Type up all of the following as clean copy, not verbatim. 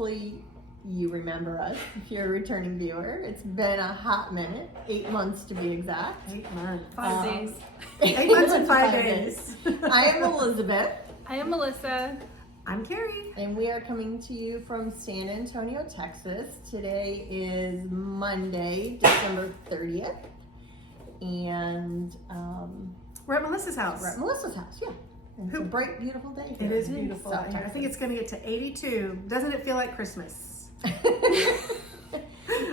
hopefully you remember us if you're a returning viewer. It's been a hot minute, 8 months to be exact. 8 months. 5 days. 8 months and 5 days. I am Elizabeth. I am Melissa. I'm Carrie. And we are coming to you from San Antonio, Texas. Today is Monday, December 30th. And We're at Melissa's house. we're at Melissa's house, yeah. And it's a bright, beautiful day here. It is beautiful. South I Texas. think it's going to get to 82. Doesn't it feel like Christmas?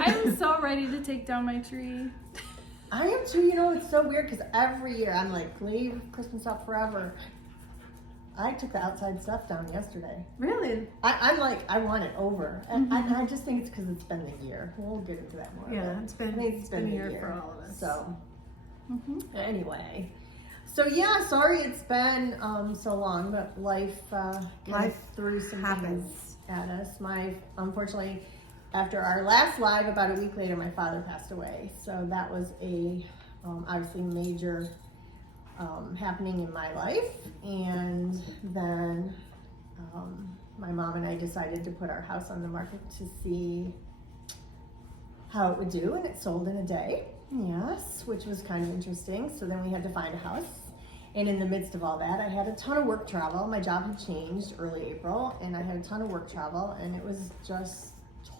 I'm so ready to take down my tree. I am too. You know, it's so weird because every year I'm like, leave Christmas up forever. I took the outside stuff down yesterday. Really? I'm like, I want it over. And I just think it's because it's been the year. We'll get into that more. Yeah, but it's been, I think it's been a the year year for all of us. So, anyway. So, yeah, sorry it's been so long, but life threw some happens. things at us. Unfortunately, after our last live, about a week later, my father passed away. So that was a obviously major happening in my life. And then my mom and I decided to put our house on the market to see how it would do, and it sold in a day. Yes, which was kind of interesting. So then we had to find a house. And in the midst of all that, I had a ton of work travel. My job had changed early April, and I had a ton of work travel, and it was just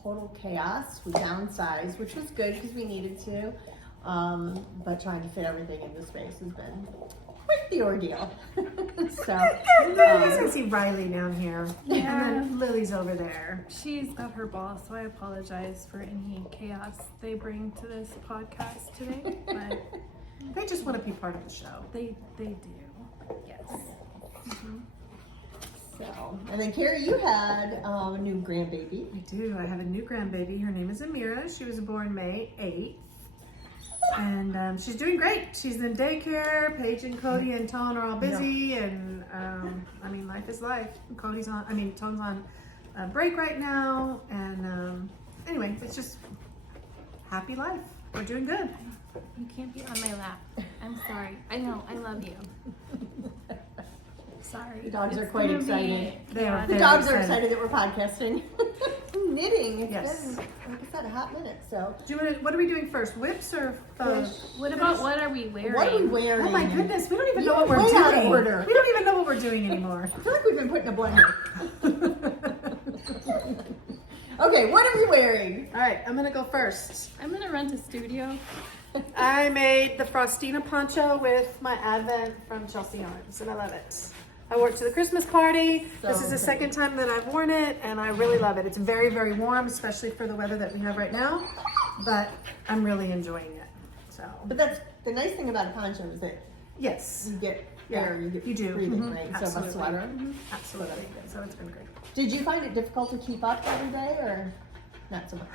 total chaos. We downsized, which was good because we needed to, but trying to fit everything into space has been quite the ordeal. So, I guess I see Riley down here. Yeah. And then Lily's over there. She's got her ball, so I apologize for any chaos they bring to this podcast today. But They just want to be part of the show. they do. Yes. so, and then Carrie, you had a new grandbaby. I do. I have a new grandbaby. Her name is Amira. She was born May 8th. And she's doing great. She's in daycare. Paige and Cody and Tone are all busy. And I mean, life is life. Tone's on break right now. And anyway, it's just happy life. We're doing good. You can't be on my lap. I'm sorry. I know. I love you. Sorry. The dogs are It's quite gonna be excited. They are chaotic. The very dogs are excited. excited that we're podcasting. Knitting. It's Yes. been, like I said, a hot minute. So, What are we doing first? Whips or Fish. What about what are we wearing? what are we wearing? Oh my goodness, we don't even You know what are we're way out of doing. order. We don't even know what we're doing anymore. I feel like we've been put in a blender. Okay, what are we wearing? All right, I'm gonna go first. I'm gonna rent a studio. I made the Frostina poncho with my Advent from Chelsea Yarns, and I love it. I wore it to the Christmas party. So This is the pretty. second time that I've worn it, and I really love it. It's very, very warm, especially for the weather that we have right now, but I'm really enjoying it. So, But that's the nice thing about a poncho is that yes, you get Yeah, air, you get you do. breathing, Mhm, right? So absolutely. a sweater. absolutely. So it's been great. Did you find it difficult to keep up every day, or not so much?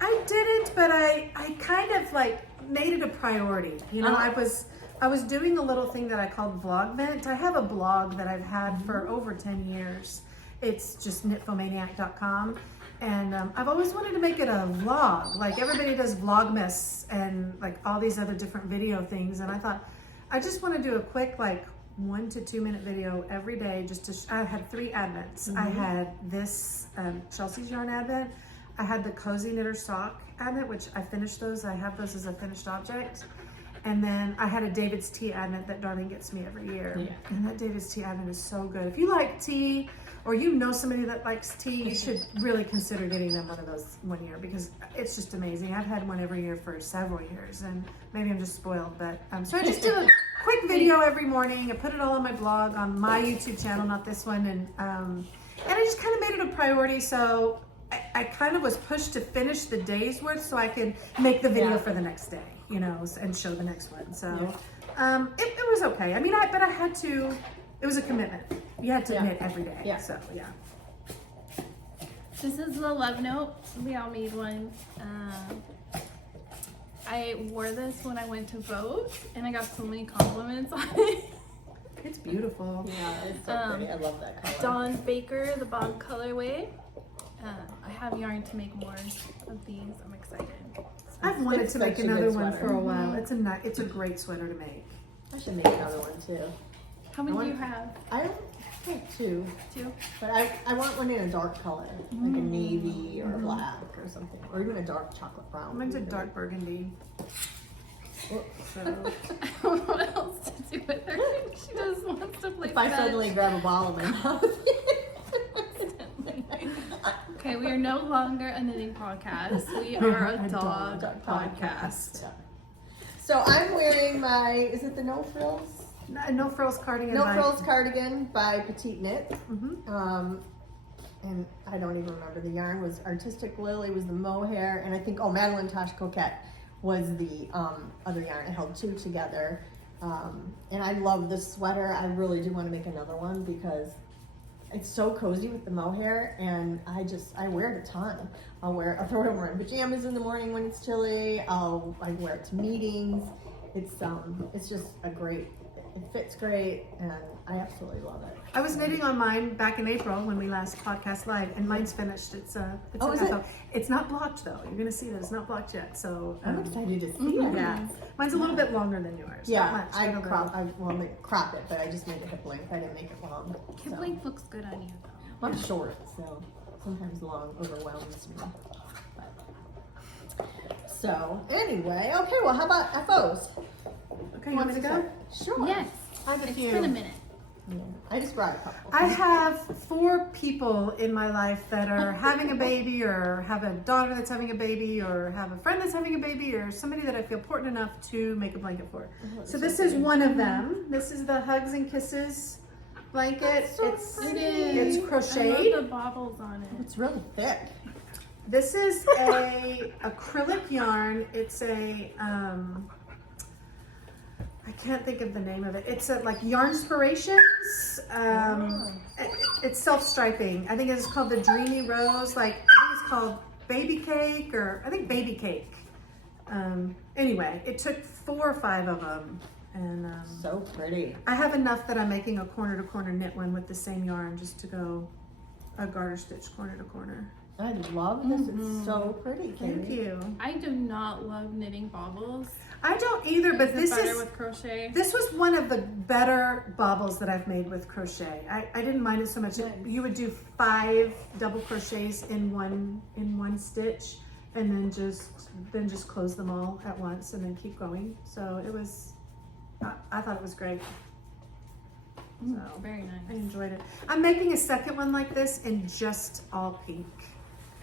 I didn't, but I kind of like made it a priority. You know, I was doing a little thing that I called Vlogment. I have a blog that I've had for over 10 years. It's just knitfomaniac.com. And I've always wanted to make it a vlog. Like everybody does Vlogmas and like all these other different video things. And I thought, I just want to do a quick like 1 to 2 minute video every day. Just to, I had 3 advents. I had this Chelsea's Yarn advent. I had the Cozy Knitter Sock advent, which I finished those. I have those as a finished object. And then I had a David's Tea advent that Darlene gets me every year. Yeah. And that David's Tea advent is so good. If you like tea, or you know somebody that likes tea, you should really consider getting them one of those one year because it's just amazing. I've had one every year for several years, and maybe I'm just spoiled. But so I just do a quick video every morning. I put it all on my blog, on my YouTube channel, not this one, and I just kind of made it a priority. So I kind of was pushed to finish the day's worth so I could make the video for the next day, you know, and show the next one. So it was okay. I mean, but I had to. It was a commitment. You had to knit every day. Yeah. So yeah. This is the love note. We all made one. I wore this when I went to Vogue, and I got so many compliments on it. It's beautiful. Yeah, it's so pretty. I love that color. Dawn Baker, the Bob colorway. I have yarn to make more of these. I'm excited. I've wanted It's to make such a another good one sweater. for a while. It's a great sweater to make. I should make another one too. How many do you have? I don't I have two, Two. but I want one in a dark color, like a navy or a black or something, or even a dark chocolate brown. Mine's a dark burgundy. So I don't know what else to do with her. She just wants to play If I fetch. suddenly grab a ball in my mouth. Okay, we are no longer a knitting podcast. We are a dog podcast. Yeah. So I'm wearing my, is it the No Frills? no frills cardigan. No by- Frills cardigan by Petite Knit. Mhm. And I don't even remember, the yarn was Artistic Lily was the mohair, and I think, Madeline Tosh Coquette was the other yarn. I held two together. And I love this sweater. I really do want to make another one because it's so cozy with the mohair, and I wear it a ton. I'll throw it over in pajamas in the morning when it's chilly. I wear it to meetings. It's just it fits great, and I absolutely love it. I was knitting on mine back in April when we last podcast live, and mine's finished. It's is an it? FO. It's not blocked though. You're gonna see that it's not blocked yet. So I'm excited to see it. yeah, mine's a little bit longer than yours. Yeah, not much, I but crop it, but I just made it hip length. I didn't make it long. Hip so. length looks good on you though. Well, I'm short, so sometimes long overwhelms me. So anyway, okay. Well, how about FOs? Okay, you want me to go? Sure. Yes. I have a It's few. been a minute. Yeah, I just brought a couple. I have 4 people in my life that are having a baby, or have a daughter that's having a baby, or have a friend that's having a baby, or somebody that I feel important enough to make a blanket for. So this is one of them. This is the Hugs and Kisses blanket. It's I crocheted. love the bobbles on it. It's really thick. This is a acrylic yarn. It's a I can't think of the name of it. It's a, like Yarnspirations. It's self-striping. I think it's called the Dreamy Rose. I think it's called Baby Cake, or I think Baby Cake. Anyway, it took 4 or 5 of them, and So pretty. I have enough that I'm making a corner-to-corner knit one with the same yarn, just to go a garter stitch corner to corner. I love this. It's so pretty. Thank Carrie. you. I do not love knitting bobbles. I don't either, but Is this it better is with crochet? this was one of the better baubles that I've made with crochet. I didn't mind it so much. You would do 5 double crochets in one stitch, and then just close them all at once, and then keep going. So it was, I thought it was great. So Very I nice. enjoyed it. I'm making a second one like this in just all pink.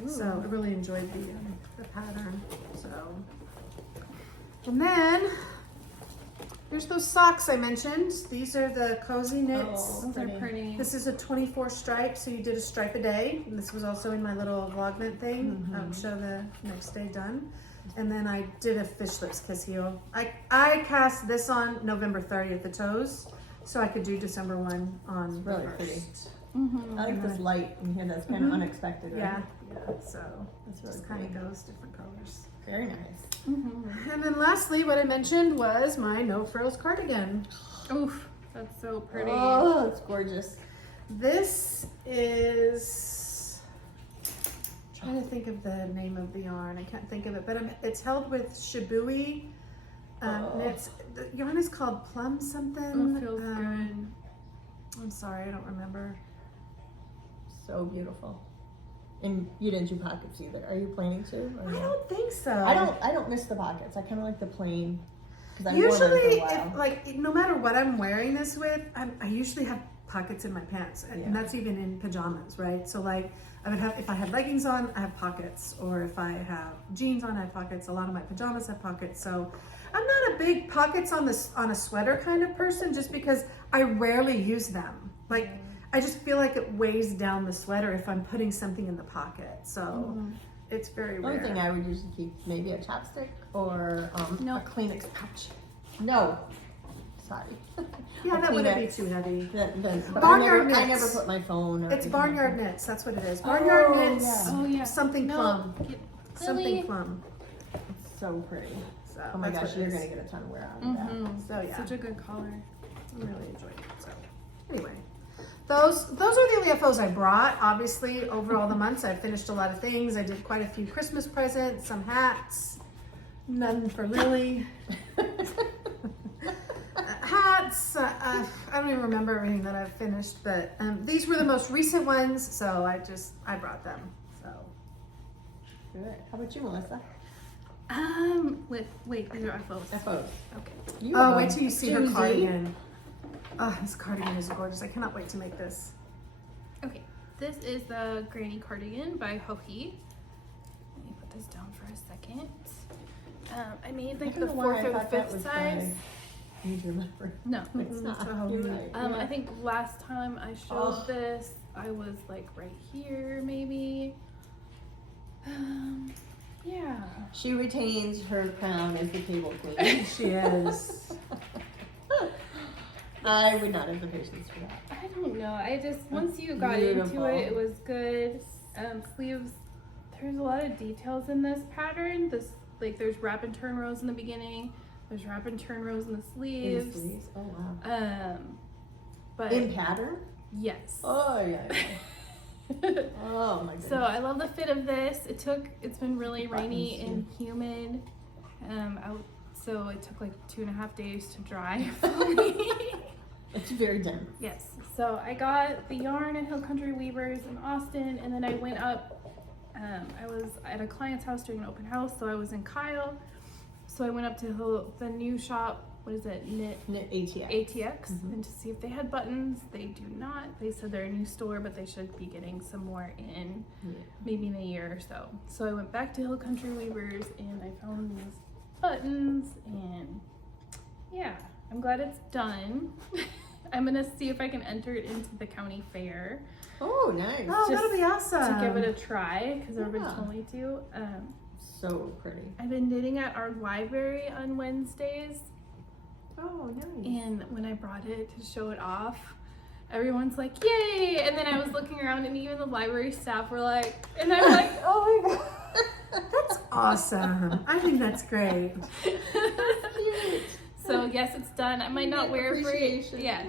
So I really enjoyed the pattern. So, and then here's those socks I mentioned. These are the Cozy Knits. Those are pretty. This is a 24 stripe, so you did a stripe a day. And this was also in my little Vlogment thing. I'll show the next day done. And then I did a fish lips kiss heel. I cast this on November 30th, the toes, so I could do December 1 on Really the pretty. first. I like this light in here. That's kind of unexpected. Right? Yeah, so That's really just kind of pretty. goes different colors. Very nice. And then lastly, what I mentioned was my No Frills cardigan. Oof, that's so pretty. Oh, it's gorgeous. This is, trying to think of the name of the yarn. I can't think of it, but it's held with Shibui. Knits. The yarn is called Plum something. Oh, feels good. I'm sorry, I don't remember. So beautiful. And you didn't do pockets either. Are you planning to? Or I no? don't think so. I don't miss the pockets. I kind of like the plain. 'Cause I wore them Usually, for a while. if, like, no matter what I'm wearing this with, I usually have pockets in my pants, and Yeah. that's even in pajamas, right? So like, I would have, if I had leggings on, I have pockets, or if I have jeans on, I have pockets. A lot of my pajamas have pockets. So I'm not a big pockets on a sweater kind of person, just because I rarely use them. Like, I just feel like it weighs down the sweater if I'm putting something in the pocket. So it's very One rare. thing I would usually keep maybe a chapstick or No. a Kleenex pouch. No, sorry. Yeah, A that wouldn't be Kleenex. too heavy. But Barnyard I knits. never put my phone. Or It's anything Barnyard like Knits, that's what it is. Barnyard Oh, Knits, yeah. Oh yeah. something No, plum. get- Something Lily. plum. that. It's so pretty. So Oh my that's gosh, what it you're is. gonna get a ton of wear out of that. Mhm. So yeah, Such a good color. I really enjoyed it. So anyway, those are the only FOs I brought. Obviously, over all the months, I finished a lot of things. I did quite a few Christmas presents, some hats, none for Lily. Hats, I don't even remember everything that I've finished, but these were the most recent ones, so I brought them. So Good. How about you, Melissa? Wait, these are FOs. FOs. Okay. Oh, wait till you see her Susie. cardigan. Oh, this cardigan is gorgeous. I cannot wait to make this. Okay. This is the Granny Cardigan by Hohi. Let me put this down for a second. I made like the 4th or the 5th size. Need to remember. No. It's not. Oh, You're right. I think last time I showed this, I was like right here, maybe. Yeah. She retains her crown as the table queen. She is. I would not have the patience for that. I don't know. I just once you got Beautiful. into it, it was good. Sleeves. There's a lot of details in this pattern. There's wrap and turn rows in the beginning. There's wrap and turn rows in the sleeves. Oh wow. But In pattern? yes. Oh yeah. Oh my goodness. So I love the fit of this. It's been really rainy and humid. So it took like 2.5 days to dry for me. It's very dense. Yes. So I got the yarn at Hill Country Weavers in Austin, and then I went up. I was at a client's house doing an open house, so I was in Kyle. So I went up to the new shop. What is it? Knit ATX. ATX, and to see if they had buttons. They do not. They said they're a new store, but they should be getting some more in maybe in a year or so. So I went back to Hill Country Weavers, and I found these buttons, and yeah, I'm glad it's done. I'm gonna see if I can enter it into the county fair. Oh, nice. Oh, Just that'll be awesome. To give it a try, because everybody Yeah. told me to. So pretty. I've been knitting at our library on Wednesdays, Oh, nice. and when I brought it to show it off, everyone's like, yay! And then I was looking around, and even the library staff were like, and I'm like, oh my god. That's awesome. I think that's great. So yes, it's done. I might not wear it very yes.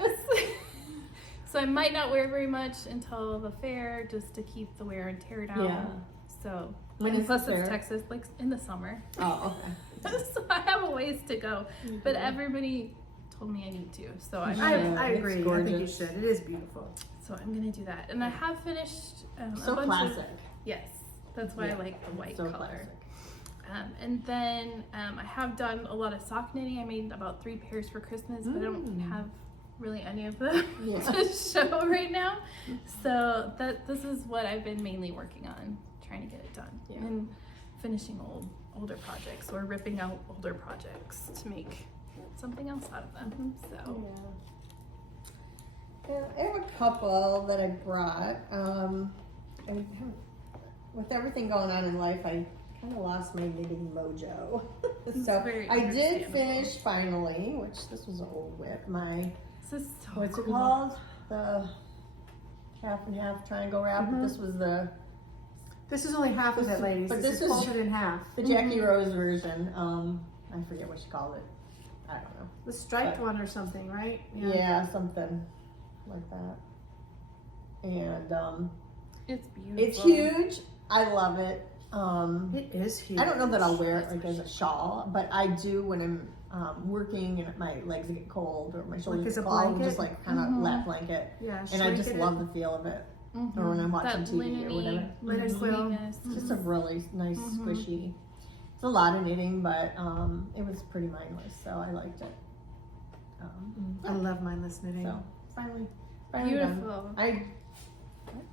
So I might not wear very much until the fair, just to keep the wear and tear down. Yeah. So When and is plus the it's fair? Texas, like in the summer. Oh, okay. So I have a ways to go, but everybody told me I need to. So I It's agree. I think you gorgeous. should. It is beautiful. So I'm gonna do that, and I have finished So a bunch classic. of yes. That's why I like the white So color. classic. And then I have done a lot of sock knitting. I made about 3 pairs for Christmas, but I don't have really any of them Yeah. to show right now. So this is what I've been mainly working on, trying to get it done, Yeah. and finishing older projects or ripping out older projects to make something else out of them. So Yeah, I have a couple that I brought. With everything going on in life, I kind of lost my knitting mojo. So very I did understandable. finish finally, which this was an old whip. My this is so what's cool. it called? The half and half triangle wrap. But this was the This is only half of it, ladies. But this this is is- folded in half. Jackie Rose version. I forget what she called it. I don't know. The striped one or something, right? Yeah, something like that. And It's beautiful. it's huge. I love it. It is huge. I don't know that I'll wear it like as a shawl, but I do when I'm working and my legs get cold or my shoulders as a get cold. I'll blanket? just like kind of lap blanket, Yeah, and I just shrink it. love the feel of it. Mhm. Or when I'm watching That TV or linen-y whatever. Linen quill. sweetness. It's just a really nice squishy. It's a lot of knitting, but it was pretty mindless, so I liked it. I love mindless knitting. So finally done. Beautiful. I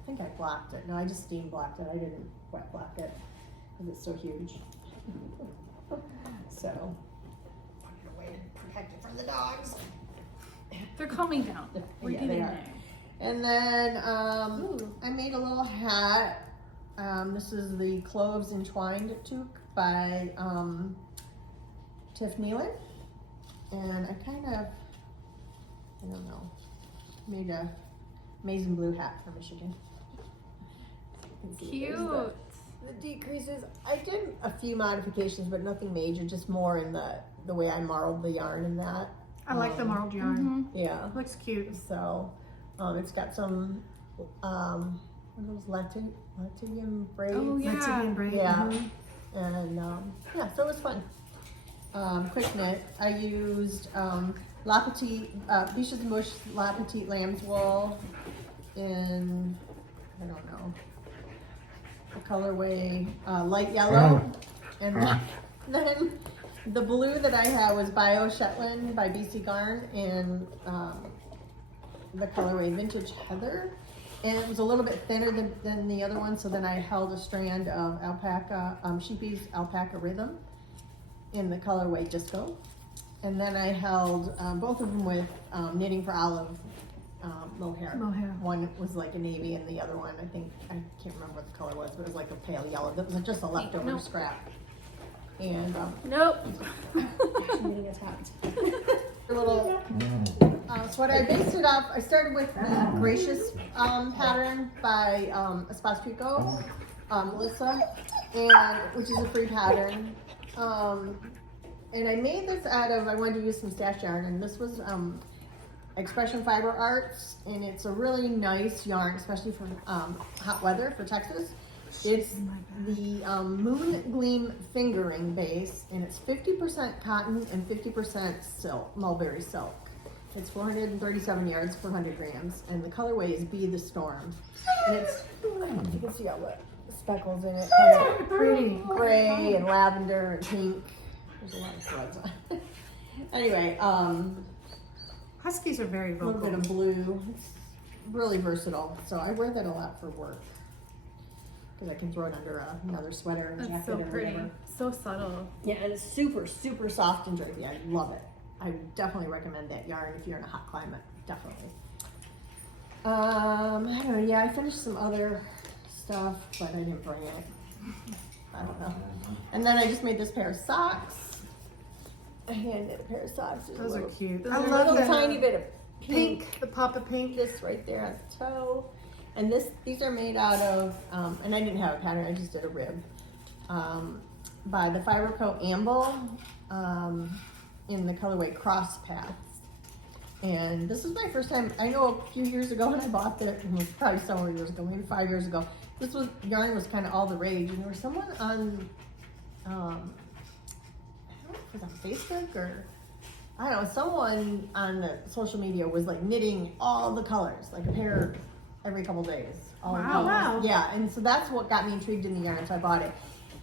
think I blocked it. No, I just steam blocked it. I didn't wet block it because it's so huge. So I'm gonna wait and protect it from the dogs. They're calming down. We're Yeah, they getting are. there. And then I made a little hat. This is the Cloves Entwined toque by Tiff Nealon. And I kind of, I don't know, made a amazing blue hat for Michigan. You can see there's Cute. the decreases. I did a few modifications, but nothing major, just more in the way I marled the yarn in that. I like the marled yarn. Yeah. Looks cute. So, it's got some, what are those latium braids? Oh, yeah. Mexican braid. Yeah. Mhm. And, yeah, so it was fun. Quick knit. I used, La Petite, Biches de Mouche La Petite Lamb's Wool in, I don't know, the colorway light yellow. And then the blue that I had was Bio Shetland by BC Garn in the colorway Vintage Heather. And it was a little bit thinner than the other one, so then I held a strand of alpaca, Sheepy's Alpaca Rhythm in the colorway Disco. And then I held both of them with Knitting for Olive mohair. One was like a navy, and the other one, I can't remember what the color was, but it was like a pale yellow. That was just a leftover scrap. And Nope. I'm getting attacked. A little. So what I based it off, I started with the Gracious pattern by Espace Pico, Melissa, and which is a free pattern. And I made this out of, I wanted to use some stash yarn, and this was Expression Fiber Arts, and it's a really nice yarn, especially for hot weather for Texas. It's the Moon Gleam fingering base, and it's 50% cotton and 50% silk, mulberry silk. It's 437 yards per 100 grams, and the colorway is Be the Storm. And it's, you can see all the speckles in it, kind of pretty gray and lavender and pink. There's a lot of threads on it. Anyway, Huskies are very a vocal. little bit of blue. It's really versatile, so I wear that a lot for work. Because I can throw it under another sweater and That's jacket so or pretty. whatever. So subtle. Yeah, and it's super, super soft and drapey. I love it. I definitely recommend that yarn if you're in a hot climate. Definitely. I don't know. Yeah, I finished some other stuff, but I didn't bring it. I don't know. And then I just made this pair of socks. I handed a pair of socks. There's Those a are little, cute. there's I a love little that tiny bit of pink, the pop of pink. this right there on the toe. And these are made out of, and I didn't have a pattern, I just did a rib, by the Fiber Co. Amble in the colorway Cross Paths. And this is my first time, I know a few years ago when I bought it, it was probably several years ago, maybe 5 years ago, yarn was kind of all the rage, and there was someone on, I don't know if it was on Facebook or, I don't know, someone on the social media was like knitting all the colors, like a pair every couple days. All of those. Wow. Yeah, and so that's what got me intrigued in the yarn, so I bought it.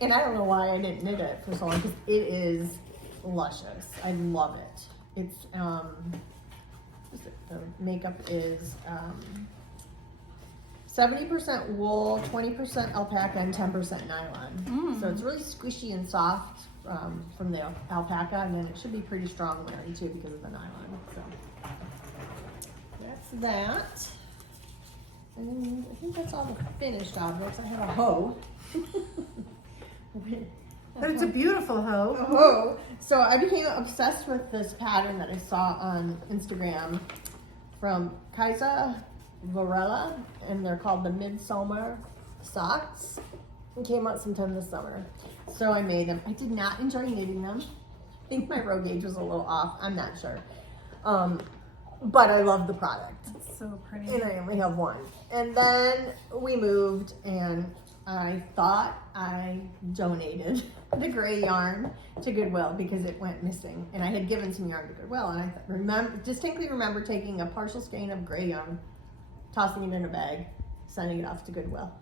And I don't know why I didn't knit it for so long, because it is luscious. I love it. It's, the makeup is 70% wool, 20% alpaca, and 10% nylon. So it's really squishy and soft from the alpaca, and then it should be pretty strong wearing too because of the nylon. So that's that. And I think that's all the finished objects. I have a hoe. But it's a beautiful hoe. Oh, so I became obsessed with this pattern that I saw on Instagram from Kaisa Varela, and they're called the Midsummer Socks. It came out sometime this summer. So I made them. I did not enjoy knitting them. I think my row gauge was a little off. I'm not sure. But I love the product. It's so pretty. And I only have one. And then we moved, and I thought I donated the gray yarn to Goodwill because it went missing. And I had given some yarn to Goodwill, and I distinctly remember taking a partial skein of gray yarn, tossing it in a bag, sending it off to Goodwill.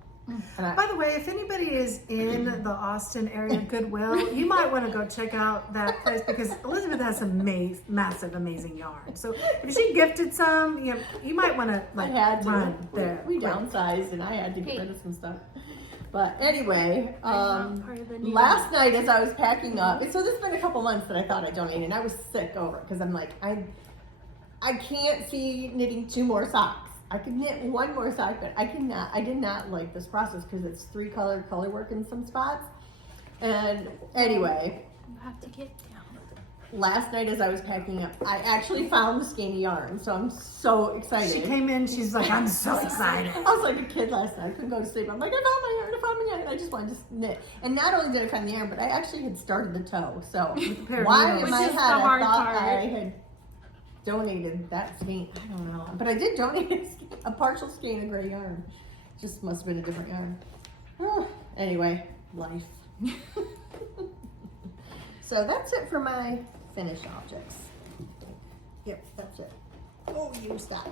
And By the way, if anybody is in the Austin area Goodwill, you might want to go check out that place because Elizabeth has some massive, amazing yarn. So if she gifted some, you might want to I had to. run there. We downsized, and I had to get rid of some stuff. But anyway, I'm not part of the new last night as I was packing up, so this has been a couple months that I thought I donated, and I was sick over it because I'm like, I can't see knitting 2 more socks. I could knit 1 more sock, but I did not like this process because it's 3-color color work in some spots. And anyway, You have to get down. last night as I was packing up, I actually found the skein of yarn, so I'm so excited. She came in, she's like, I'm so excited. I was like a kid last night. I couldn't go to sleep. I'm like, I found my yarn. I just wanted to knit. And not only did I find the yarn, but I actually had started the toe. So why in Which my is head the I hard thought part. I had donated that skein. I don't know. But I did donate a partial skein of gray yarn. Just must have been a different yarn. Anyway, life. So that's it for my finished objects. Here, that's it. Oh, you stop.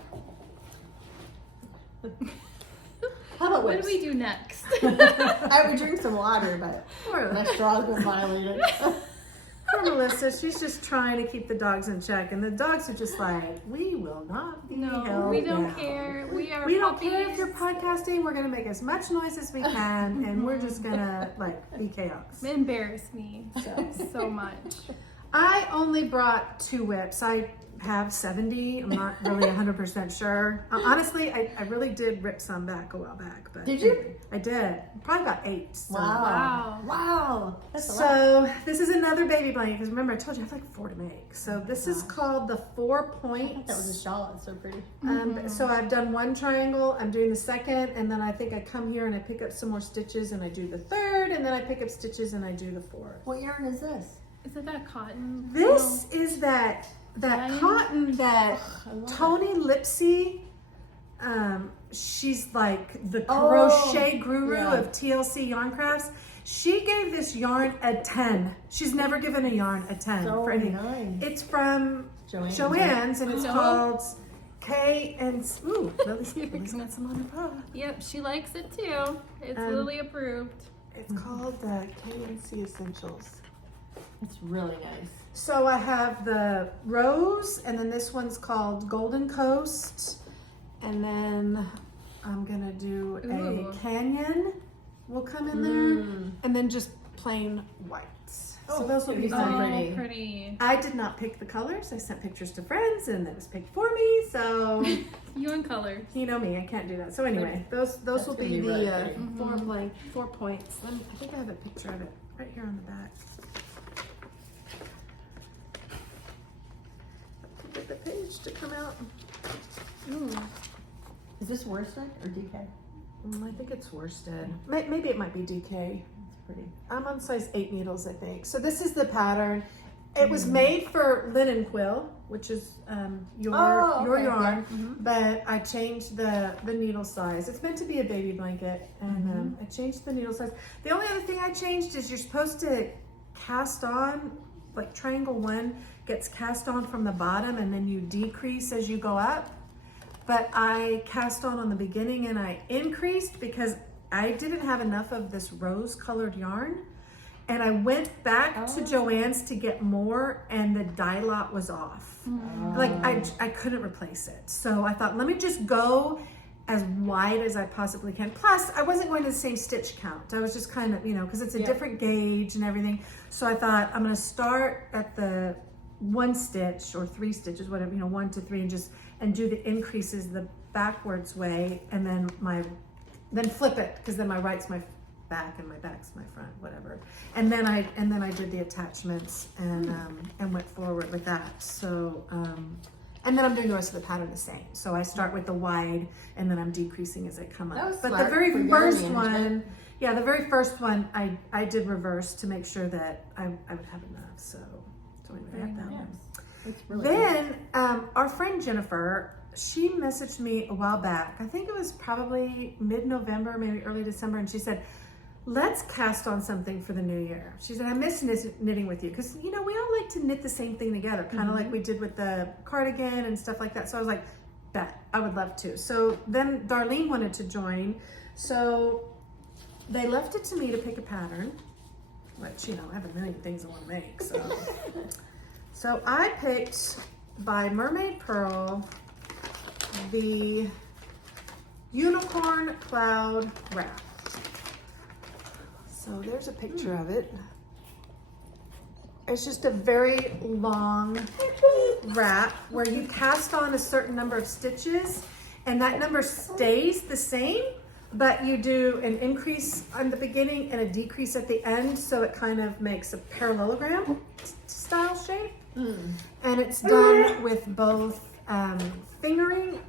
How about What do whips? we do next? I would drink some water, but Poor, my straw's been violated. poor Melissa, she's just trying to keep the dogs in check, and the dogs are just like, we will not be No, held we don't down. care. We are We don't puppies. care if you're podcasting. We're gonna make as much noise as we can, and we're just gonna be chaos. It embarrassed me so much. I only brought 2 whips. I have 70. I'm not really 100% sure. Honestly, I really did rip some back a while back. But Did you? I did. Probably about 8. So. Wow. Wow. That's a lot. So this is another baby blanket because remember I told you I have like 4 to make. So this is called the 4 points. That was a shawl. It's so pretty. So I've done 1 triangle. I'm doing the 2nd, and then I think I come here and I pick up some more stitches and I do the 3rd, and then I pick up stitches and I do the 4th. What yarn is this? Is it that cotton? This is that Right. cotton that I love Tony Lipsy. She's like the Oh, crochet guru yeah. of TLC Yarn Crafts. She gave this yarn a 10. She's never given a yarn a 10 So for anything. nice. It's from Joann's, and it's Oh. called K and ooh, Lily's got some on her bra. Yep, she likes it too. It's Lily approved. It's called K&C Essentials. It's really nice. So I have the rose, and then this one's called Golden Coast, and then I'm gonna do Ooh. a canyon. Will come in there, and then just plain whites. Oh, so those will be so fun. pretty. Pretty. I did not pick the colors. I sent pictures to friends, and it was picked for me. So You and colors. you know me, I can't do that. So anyway, those That's will gonna be be really the pretty. 4 points. I think I have a picture of it right here on the back. Get the page to come out. Ooh. Is this worsted or DK? I think it's worsted. Maybe it might be DK. It's pretty. I'm on size 8 needles, I think. So this is the pattern. It was made for linen quill, which is your okay, yarn, yeah. but I changed the needle size. It's meant to be a baby blanket, and I changed the needle size. The only other thing I changed is you're supposed to cast on, like triangle 1 gets cast on from the bottom, and then you decrease as you go up. But I cast on the beginning, and I increased because I didn't have enough of this rose colored yarn. And I went back to Joann's to get more, and the dye lot was off. Like I couldn't replace it. So I thought, let me just go as wide as I possibly can. Plus, I wasn't going to the same stitch count. I was just kind of, because it's a different gauge and everything. So I thought I'm gonna start at the 1 stitch or 3 stitches, whatever, 1 to 3, and do the increases the backwards way, and then flip it, because then my right's my back and my back's my front, whatever. And then I did the attachments and went forward with that. So and then I'm doing the rest of the pattern the same. So I start with the wide, and then I'm decreasing as I come up. That was But smart the very for yarn first management. the very first one I did reverse to make sure that I would have enough. So anyway, I have that one. It's really Then our friend Jennifer, she messaged me a while back. I think it was probably mid-November, maybe early December, and she said, let's cast on something for the new year. She said, I miss knitting with you, because we all like to knit the same thing together, kind of like we did with the cardigan and stuff like that. So I was like, bet, I would love to. So then Darlene wanted to join. So they left it to me to pick a pattern, which, I have a million things I want to make. So I picked by Mermaid Pearl the Unicorn Cloud Wrap. So there's a picture of it. It's just a very long wrap where you cast on a certain number of stitches, and that number stays the same, but you do an increase on the beginning and a decrease at the end, so it kind of makes a parallelogram style shape. And it's done with both fingering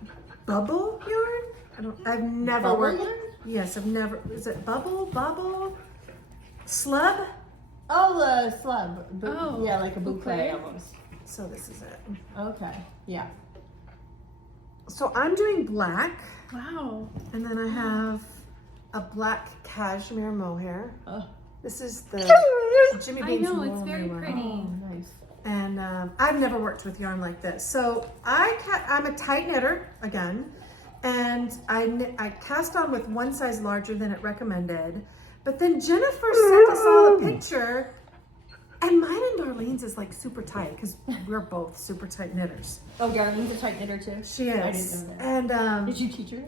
bubble yarn. I've never Bubble worked. yarn? Yes, I've never. Is it bubble, slub? Oh, the slub. Oh, Yeah, like a boucle okay. almost. So this is it. Okay. Yeah. So I'm doing black, Wow. and then I have a black cashmere mohair. Oh, This is the Jimmy I Bean's know, it's Wool very one. pretty. oh nice. And I've never worked with yarn like this. So I'm a tight knitter again, and I cast on with one size larger than it recommended. But then Jennifer sent us all a picture, and mine and Darlene's is like super tight because we're both super tight knitters. Oh, Darlene's a tight knitter too? She is. I didn't know that. And Did you teach her?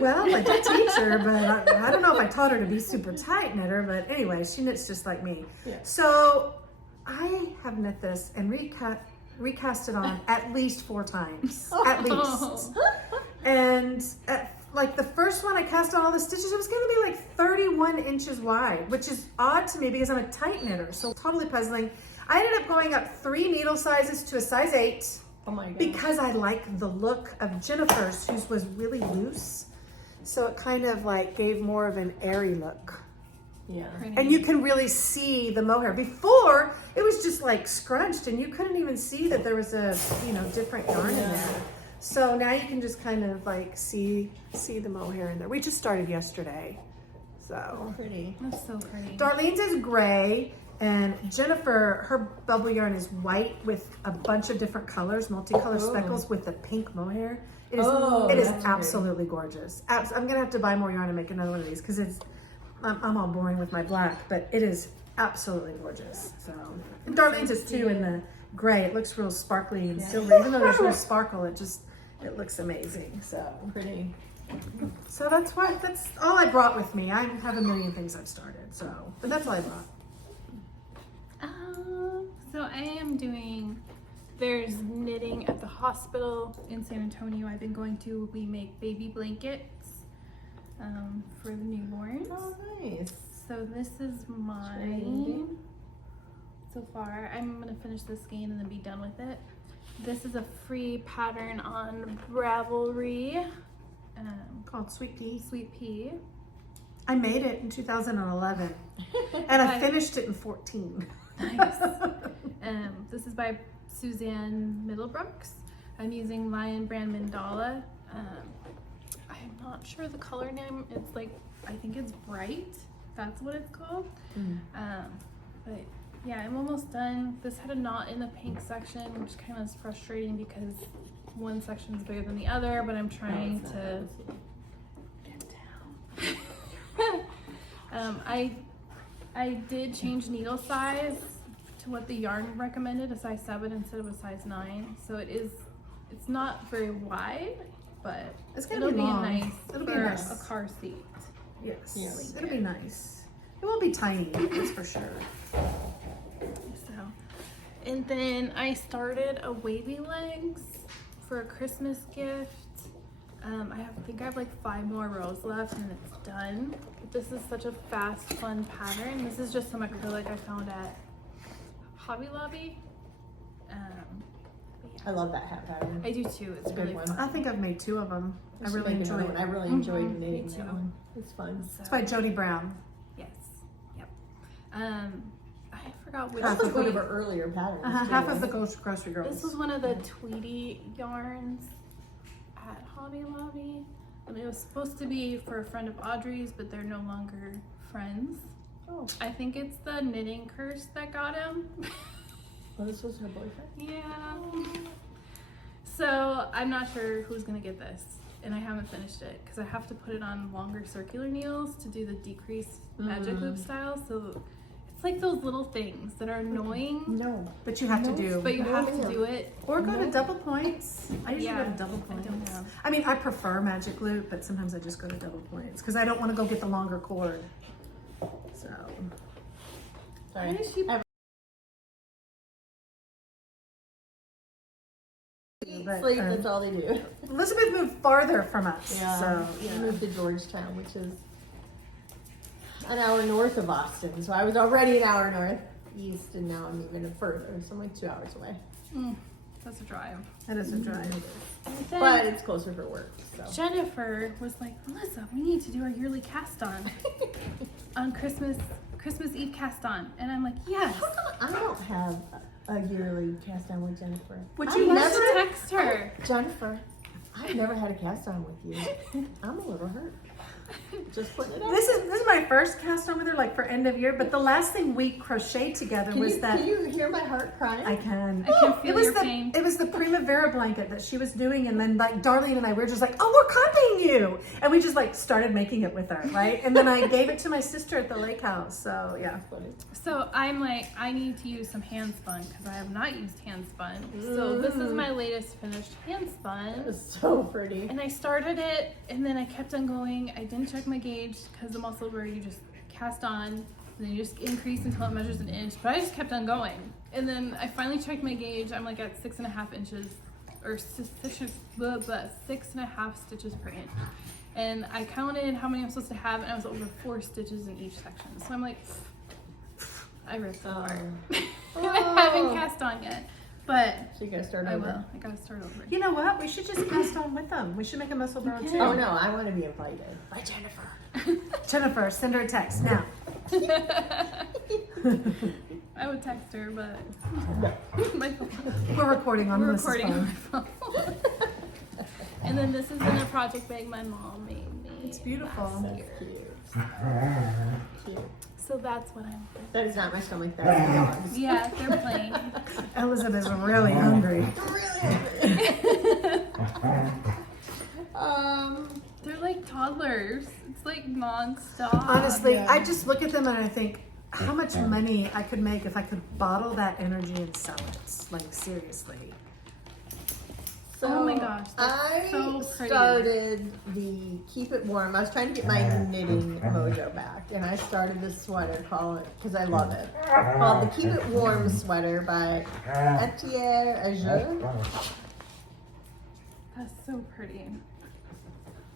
well, I did teach her, but I don't know if I taught her to be super tight knitter. But anyway, she knits just like me. Yeah. So I have knit this and recast it on at least 4 times, at least. And like the first one I cast on all the stitches, it was gonna be like 31 inches wide, which is odd to me because I'm a tight knitter, so totally puzzling. I ended up going up 3 needle sizes to a size 8 Oh my god. because I like the look of Jennifer's, whose was really loose. So it kind of like gave more of an airy look. Yeah. And you can really see the mohair. Before, it was just like scrunched and you couldn't even see that there was a, different yarn in there. So now you can just kind of like see the mohair in there. We just started yesterday. So Pretty. That's so pretty. Darlene's is gray and Jennifer, her bubble yarn is white with a bunch of different colors, multicolored speckles with the pink mohair. It is that's absolutely gorgeous. I'm gonna have to buy more yarn and make another one of these because I'm all boring with my black, but it is absolutely gorgeous. So, and Darlene's is too in the gray. It looks real sparkly and silver. Even though there's no sparkle, it looks amazing. So Pretty. that's all I brought with me. I have a million things I've started, but that's all I brought. So I am there's knitting at the hospital in San Antonio I've been going to. We make baby blankets for the newborns. Oh, nice. So this is mine so far. I'm gonna finish this skein and then be done with it. This is a free pattern on Ravelry. Called Sweet Pea. Sweet Pea. I made it in 2011, and I finished it in 14. Nice. This is by Suzanne Middlebrooks. I'm using Lion Brand Mandala. I'm not sure the color name. It's like, I think it's Bright. That's what it's called. But yeah, I'm almost done. This had a knot in the pink section, which kind of is frustrating because one section is bigger than the other, but I'm trying to get down. I did change needle size to what the yarn recommended, a size 7 instead of a size 9. So it's not very wide, but It's gonna it'll be long. nice It'll be for nice. a car seat. Yes, Yeah, it'll be nice. It won't be tiny, that's for sure. So, and then I started a wavy legs for a Christmas gift. I think I have like 5 more rows left and it's done. But this is such a fast, fun pattern. This is just some acrylic I found at Hobby Lobby. I love that hat pattern. I do too. It's a good really one. fun. I think I've made 2 of them. I should really make enjoy another it. one. I really enjoyed Me knitting too. that one. It's fun. It's by Jody Brown. Yes. Yep. I forgot which That was one of one. her earlier patterns. Half too. of the Grocery Girls. This was one of the Tweety yarns at Hobby Lobby. And it was supposed to be for a friend of Audrey's, but they're no longer friends. Oh, I think it's the knitting curse that got him. well, this was her boyfriend. Yeah. So I'm not sure who's gonna get this, and I haven't finished it because I have to put it on longer circular needles to do the decreased magic loop style. So it's like those little things that are annoying, No. But you have to do. but you have to do it. Or go to double points. I usually Yeah, go to double I points. don't know. I mean, I prefer magic loop, but sometimes I just go to double points because I don't want to go get the longer cord. So Sorry. Why does she- but, Sleep, that's all they do. Elizabeth moved farther from us. Yeah. So I moved to Georgetown, which is an hour north of Boston. So I was already an hour northeast, and now I'm even further. So I'm like 2 hours away. That's a drive. that is a drive. And then But it's closer for work. So. Jennifer was like, Melissa, we need to do our yearly cast on Christmas Eve cast on, and I'm like, yes. How come I don't have a yearly cast on with Jennifer? Would I've you Let's never, text her. Jennifer, I've never had a cast on with you. I'm a little hurt. Just putting it out. This is my first cast on with her, like for end of year. But the last thing we crocheted together was that. Can you hear my heart crying? I can. I can feel It was your the pain. it was the Primavera blanket that she was doing, and then like Darlene and I we were just like, oh, we're copying you, and we just like started making it with her, right? And then I gave it to my sister at the lake house. So yeah. So I'm like, I need to use some hand spun because I have not used hand spun. So this is my latest finished hand It spun. was so pretty. And I started it and then I kept on going. I didn't check my gauge because the muscle where you just cast on and then you just increase until it measures an inch. But I just kept on going. And then I finally checked my gauge. I'm like at 6.5 inches or 6.5 stitches per inch. And I counted how many I'm supposed to have and I was over 4 stitches in each section. So I'm like, I ripped it apart. And I haven't cast on yet. But So you gotta start I over. will. I gotta start over. You know what? We should just cast on with them. We should make a muscle brown too. Oh no, I want to be invited by Jennifer. Jennifer, send her a text now. I would text her, but my phone. We're recording on We're Melissa's recording on phone. my phone. And then this is in a project bag my mom made me. It's beautiful. last year. Cute. So that's what I'm. That is not my stomach. That's the dog's. Yeah, they're playing. Elizabeth's really hungry. They're like toddlers. It's like nonstop. Honestly, yeah. I just look at them and I think, how much money I could make if I could bottle that energy and sell it. Like seriously. So Oh my gosh, that's I so pretty. started the Keep It Warm. I was trying to get my knitting mojo back, and I started this sweater called, because I love it, called the Keep It Warm sweater by Etienne Azure. That's so pretty.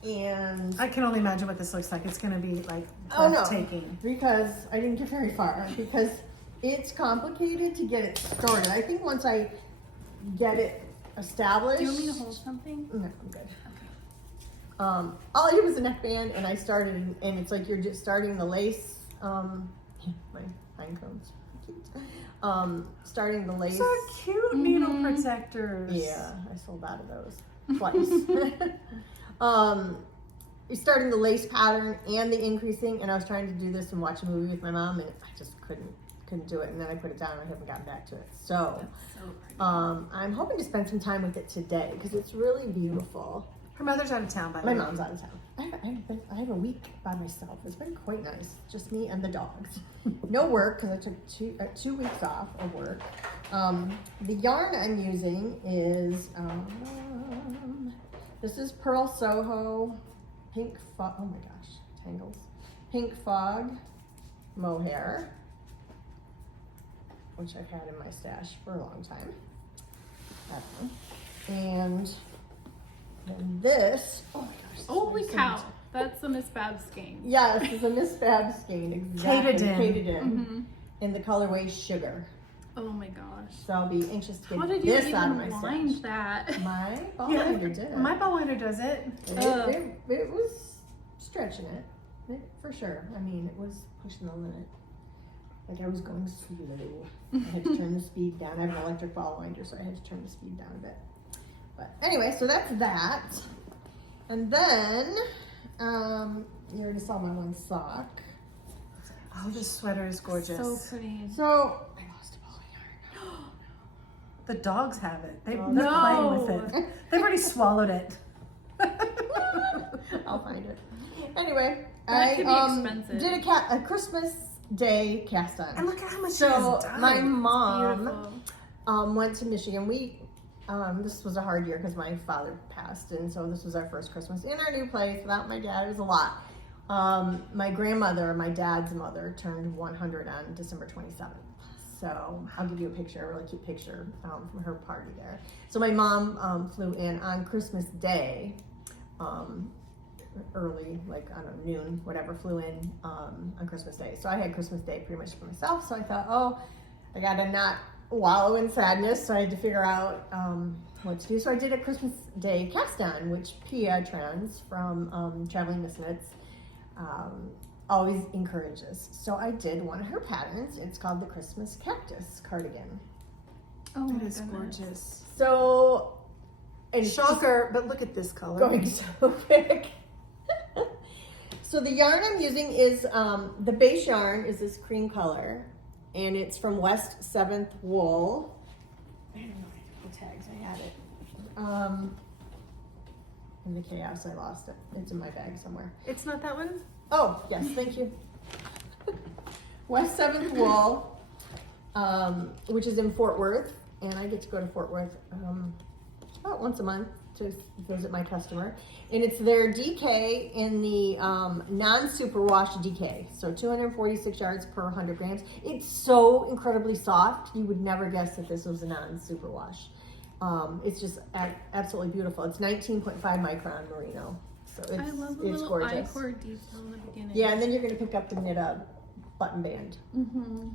And I can only imagine what this looks like. It's gonna be like oh no, breathtaking. because I didn't get very far because it's complicated to get it started. I think once I get it established. Do you want me to hold something? No, I'm good. All I did was a neckband, and I started, and it's like you're just starting the lace. My pine cones, cute. Starting the lace. So cute needle protectors. Yeah, I sold out of those twice. You're starting the lace pattern and the increasing, and I was trying to do this and watch a movie with my mom, and I just couldn't do it. And then I put it down, and I haven't gotten back to it. So. So pretty. I'm hoping to spend some time with it today because it's really beautiful. Her mother's out of town, by the My way. mom's out of town. I have a week by myself. It's been quite nice. Just me and the dogs. No work because I took 2 weeks off of work. The yarn I'm using is, this is Pearl Soho Pink Fog. Oh my gosh, tangles. Pink Fog Mohair, which I've had in my stash for a long time. And then this, oh my gosh. Holy cow. That's a Miss Babs skein. Yeah, this is a Miss Babs skein, exactly. Katydin. Katydin. In the colorway Sugar. Oh my gosh. So I'll be anxious to How get did you this out of my even stash. wind that? My ball Yeah, winder did it. my ball winder does it. It was stretching it, for sure. I mean, it was pushing the limit. Like I was going slow. I had to turn the speed down. I have an electric ball winder, so I had to turn the speed down a bit. But anyway, so that's that. And then, you already saw my one sock. Oh, this sweater is gorgeous. So pretty. So I lost a ball of yarn. The dogs have it. They're No. playing with it. They've already swallowed it. I'll find it. Anyway, That could be expensive. did a Christmas Day cast on. And look at how much she So has done. my mom Beautiful. went to Michigan. This was a hard year because my father passed, and so this was our first Christmas in our new place without my dad. It was a lot. My grandmother, my dad's mother, turned 100 on December 27th. So I'll give you a picture, a really cute picture from her party there. So my mom flew in on Christmas Day, early, like I don't know, noon, whatever, flew in on Christmas Day. So I had Christmas Day pretty much for myself. So I thought, oh, I gotta not wallow in sadness. So I had to figure out what to do. So I did a Christmas Day cast on, which Pia Trans from Traveling Misfits always encourages. So I did one of her patterns. It's called the Christmas Cactus Cardigan. Oh my It is goodness. gorgeous. So, and it's just Shocker, but look at this color. going so big. So the yarn I'm using is, the base yarn is this cream color, and it's from West 7th Wool. I don't know the tags, I had it. In the chaos, I lost it. It's in my bag somewhere. It's not that one? Oh, yes, thank you. West 7th Wool, which is in Fort Worth, and I get to go to Fort Worth about once a month to visit my customer. And it's their DK in the non-superwash DK, so 246 yards per 100 grams. It's so incredibly soft, you would never guess that this was a non-superwash. It's just absolutely beautiful. It's 19.5 micron merino, so I love the it's little gorgeous. I-cord detail in the beginning. Yeah, and then you're gonna pick up the knit button band. Mm-hmm.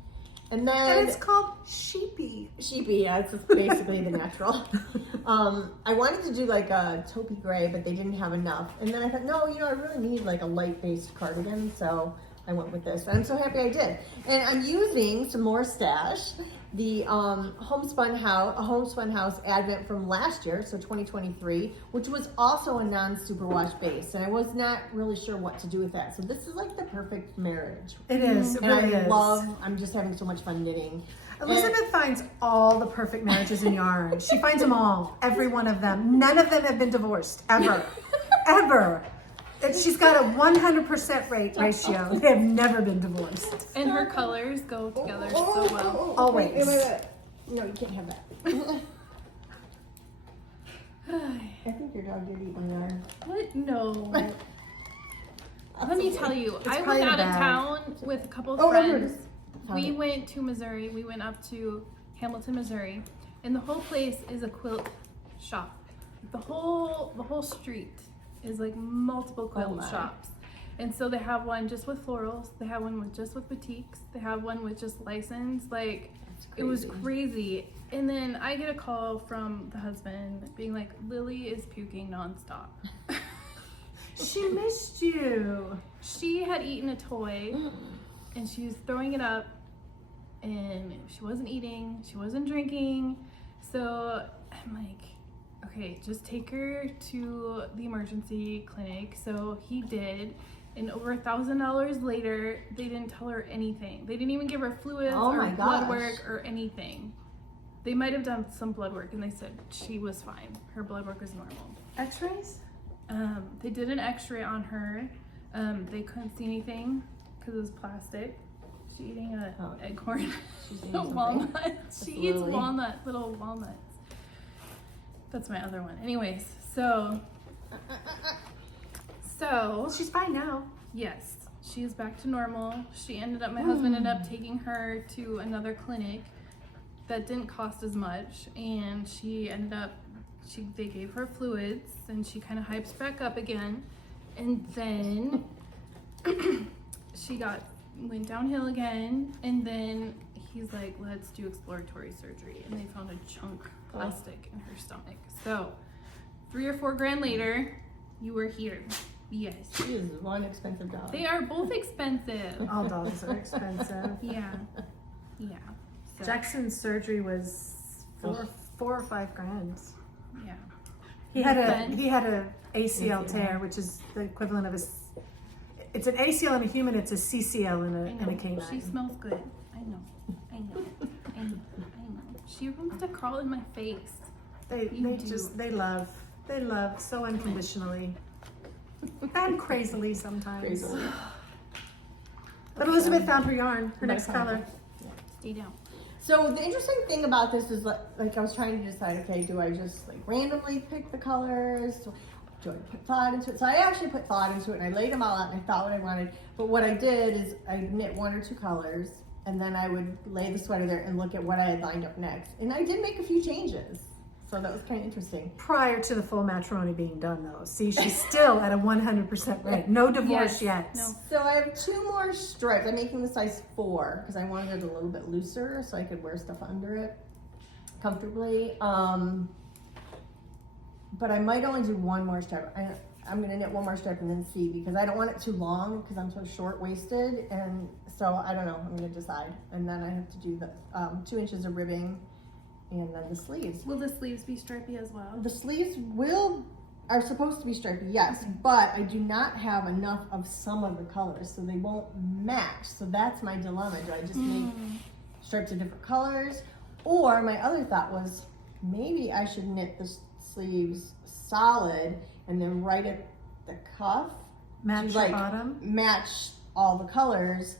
And then And it's called Sheepy. Sheepy, yeah, it's basically the natural. I wanted to do like a taupey gray, but they didn't have enough. And then I thought, no, I really need like a light-based cardigan, so I went with this. And I'm so happy I did. And I'm using some more stash, the Homespun House Advent from last year, so 2023, which was also a non-superwash base. And I was not really sure what to do with that. So this is like the perfect marriage. It is. It And really is. I'm just having so much fun knitting. Elizabeth finds all the perfect marriages in yarn. She finds them all, every one of them. None of them have been divorced, ever. Ever. She's got a 100% ratio. They have never been divorced. And her colors go together so well. Always. Wait. No, you can't have that. I think your dog did eat my yarn. What? No. Let me tell you, I probably went in out the of bag. town with a couple of Oh, I heard friends. it. We went to Missouri. We went up to Hamilton, Missouri, and the whole place is a quilt shop. The whole street is like multiple quilt my. shops. And so they have one just with florals. They have one with just with boutiques. They have one with just licensed. Like, it was crazy. And then I get a call from the husband being like, Lily is puking nonstop. She missed you. She had eaten a toy and she was throwing it up, and she wasn't eating, she wasn't drinking. So I'm like, okay, just take her to the emergency clinic. So he did, and over $1,000 later, they didn't tell her anything. They didn't even give her fluids Oh or my blood gosh. work or anything. They might have done some blood work, and they said she was fine. Her blood work was normal. X-rays? They did an x-ray on her. They couldn't see anything because it was plastic. She's eating a acorn, She's eating a something. walnut. She eats Lily. little walnuts. That's my other one. Anyways, so She's fine now. yes, she is back to normal. My husband ended up taking her to another clinic that didn't cost as much, and they gave her fluids, and she kind of hypes back up again, and then she went downhill again, and then he's like, let's do exploratory surgery, and they found a chunk plastic in her stomach. So 3 or 4 grand later, you were here. Yes. She is one expensive dog. They are both expensive. All dogs are expensive. Yeah. So, Jackson's surgery was 4 or 5 grand. yeah. He had Then- a ACL tear, which is the equivalent of it's an ACL in a human, it's a CCL in I know. a canine. She smells good. I know. She wants to crawl in my face. They love so unconditionally and crazily sometimes. Crazily. But Elizabeth found her yarn, her next My color. Stay down. So the interesting thing about this is like I was trying to decide, okay, do I just like randomly pick the colors? Do I put thought into it? So I actually put thought into it, and I laid them all out, and I thought what I wanted. But what I did is I knit 1 or 2 colors, and then I would lay the sweater there and look at what I had lined up next. And I did make a few changes. So that was kind of interesting. Prior to the full matrimony being done, though. See, she's still at a 100% rate. No divorce Yes. yet. No. So I have 2 more stripes. I'm making the size 4 because I wanted it a little bit looser so I could wear stuff under it comfortably. But I might only do 1 more stripe. I'm gonna knit 1 more stripe and then see, because I don't want it too long because I'm so short-waisted, and so I don't know. I'm gonna decide, and then I have to do the 2 inches of ribbing, and then the sleeves. Will the sleeves be stripy as well? The sleeves will are supposed to be stripy, yes, but I do not have enough of some of the colors, so they won't match. So that's my dilemma. Do I just make stripes of different colors? Or my other thought was maybe I should knit the sleeves solid and then right at the cuff, Match like, the bottom. match all the colors,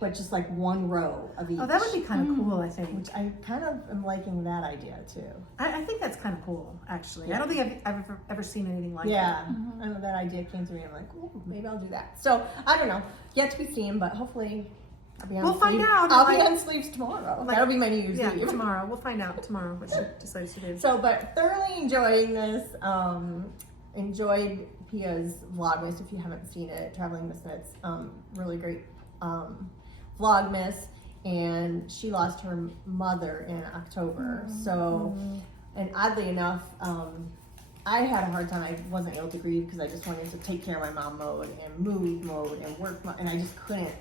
but just like one row of each. Oh, that would be kind of cool, I think. Which I kind of am liking that idea too. I think that's kind of cool, actually. I don't think I've ever seen anything like that. Yeah, I know that idea came to me. I'm like, oh, maybe I'll do that. So I don't know, yet to be seen, but hopefully I'll be on. We'll find out. I'll be on sleeves tomorrow. That'll be my New Year's Yeah, Eve. tomorrow. We'll find out tomorrow what she decides to do. So, but thoroughly enjoying this. Enjoyed Pia's Vlogmas. If you haven't seen it, Traveling Miss Knits, really great Vlogmas. And she lost her mother in October. So, and oddly enough, I had a hard time. I wasn't able to grieve because I just wanted to take care of my mom mode and move mode and work mode, and I just couldn't.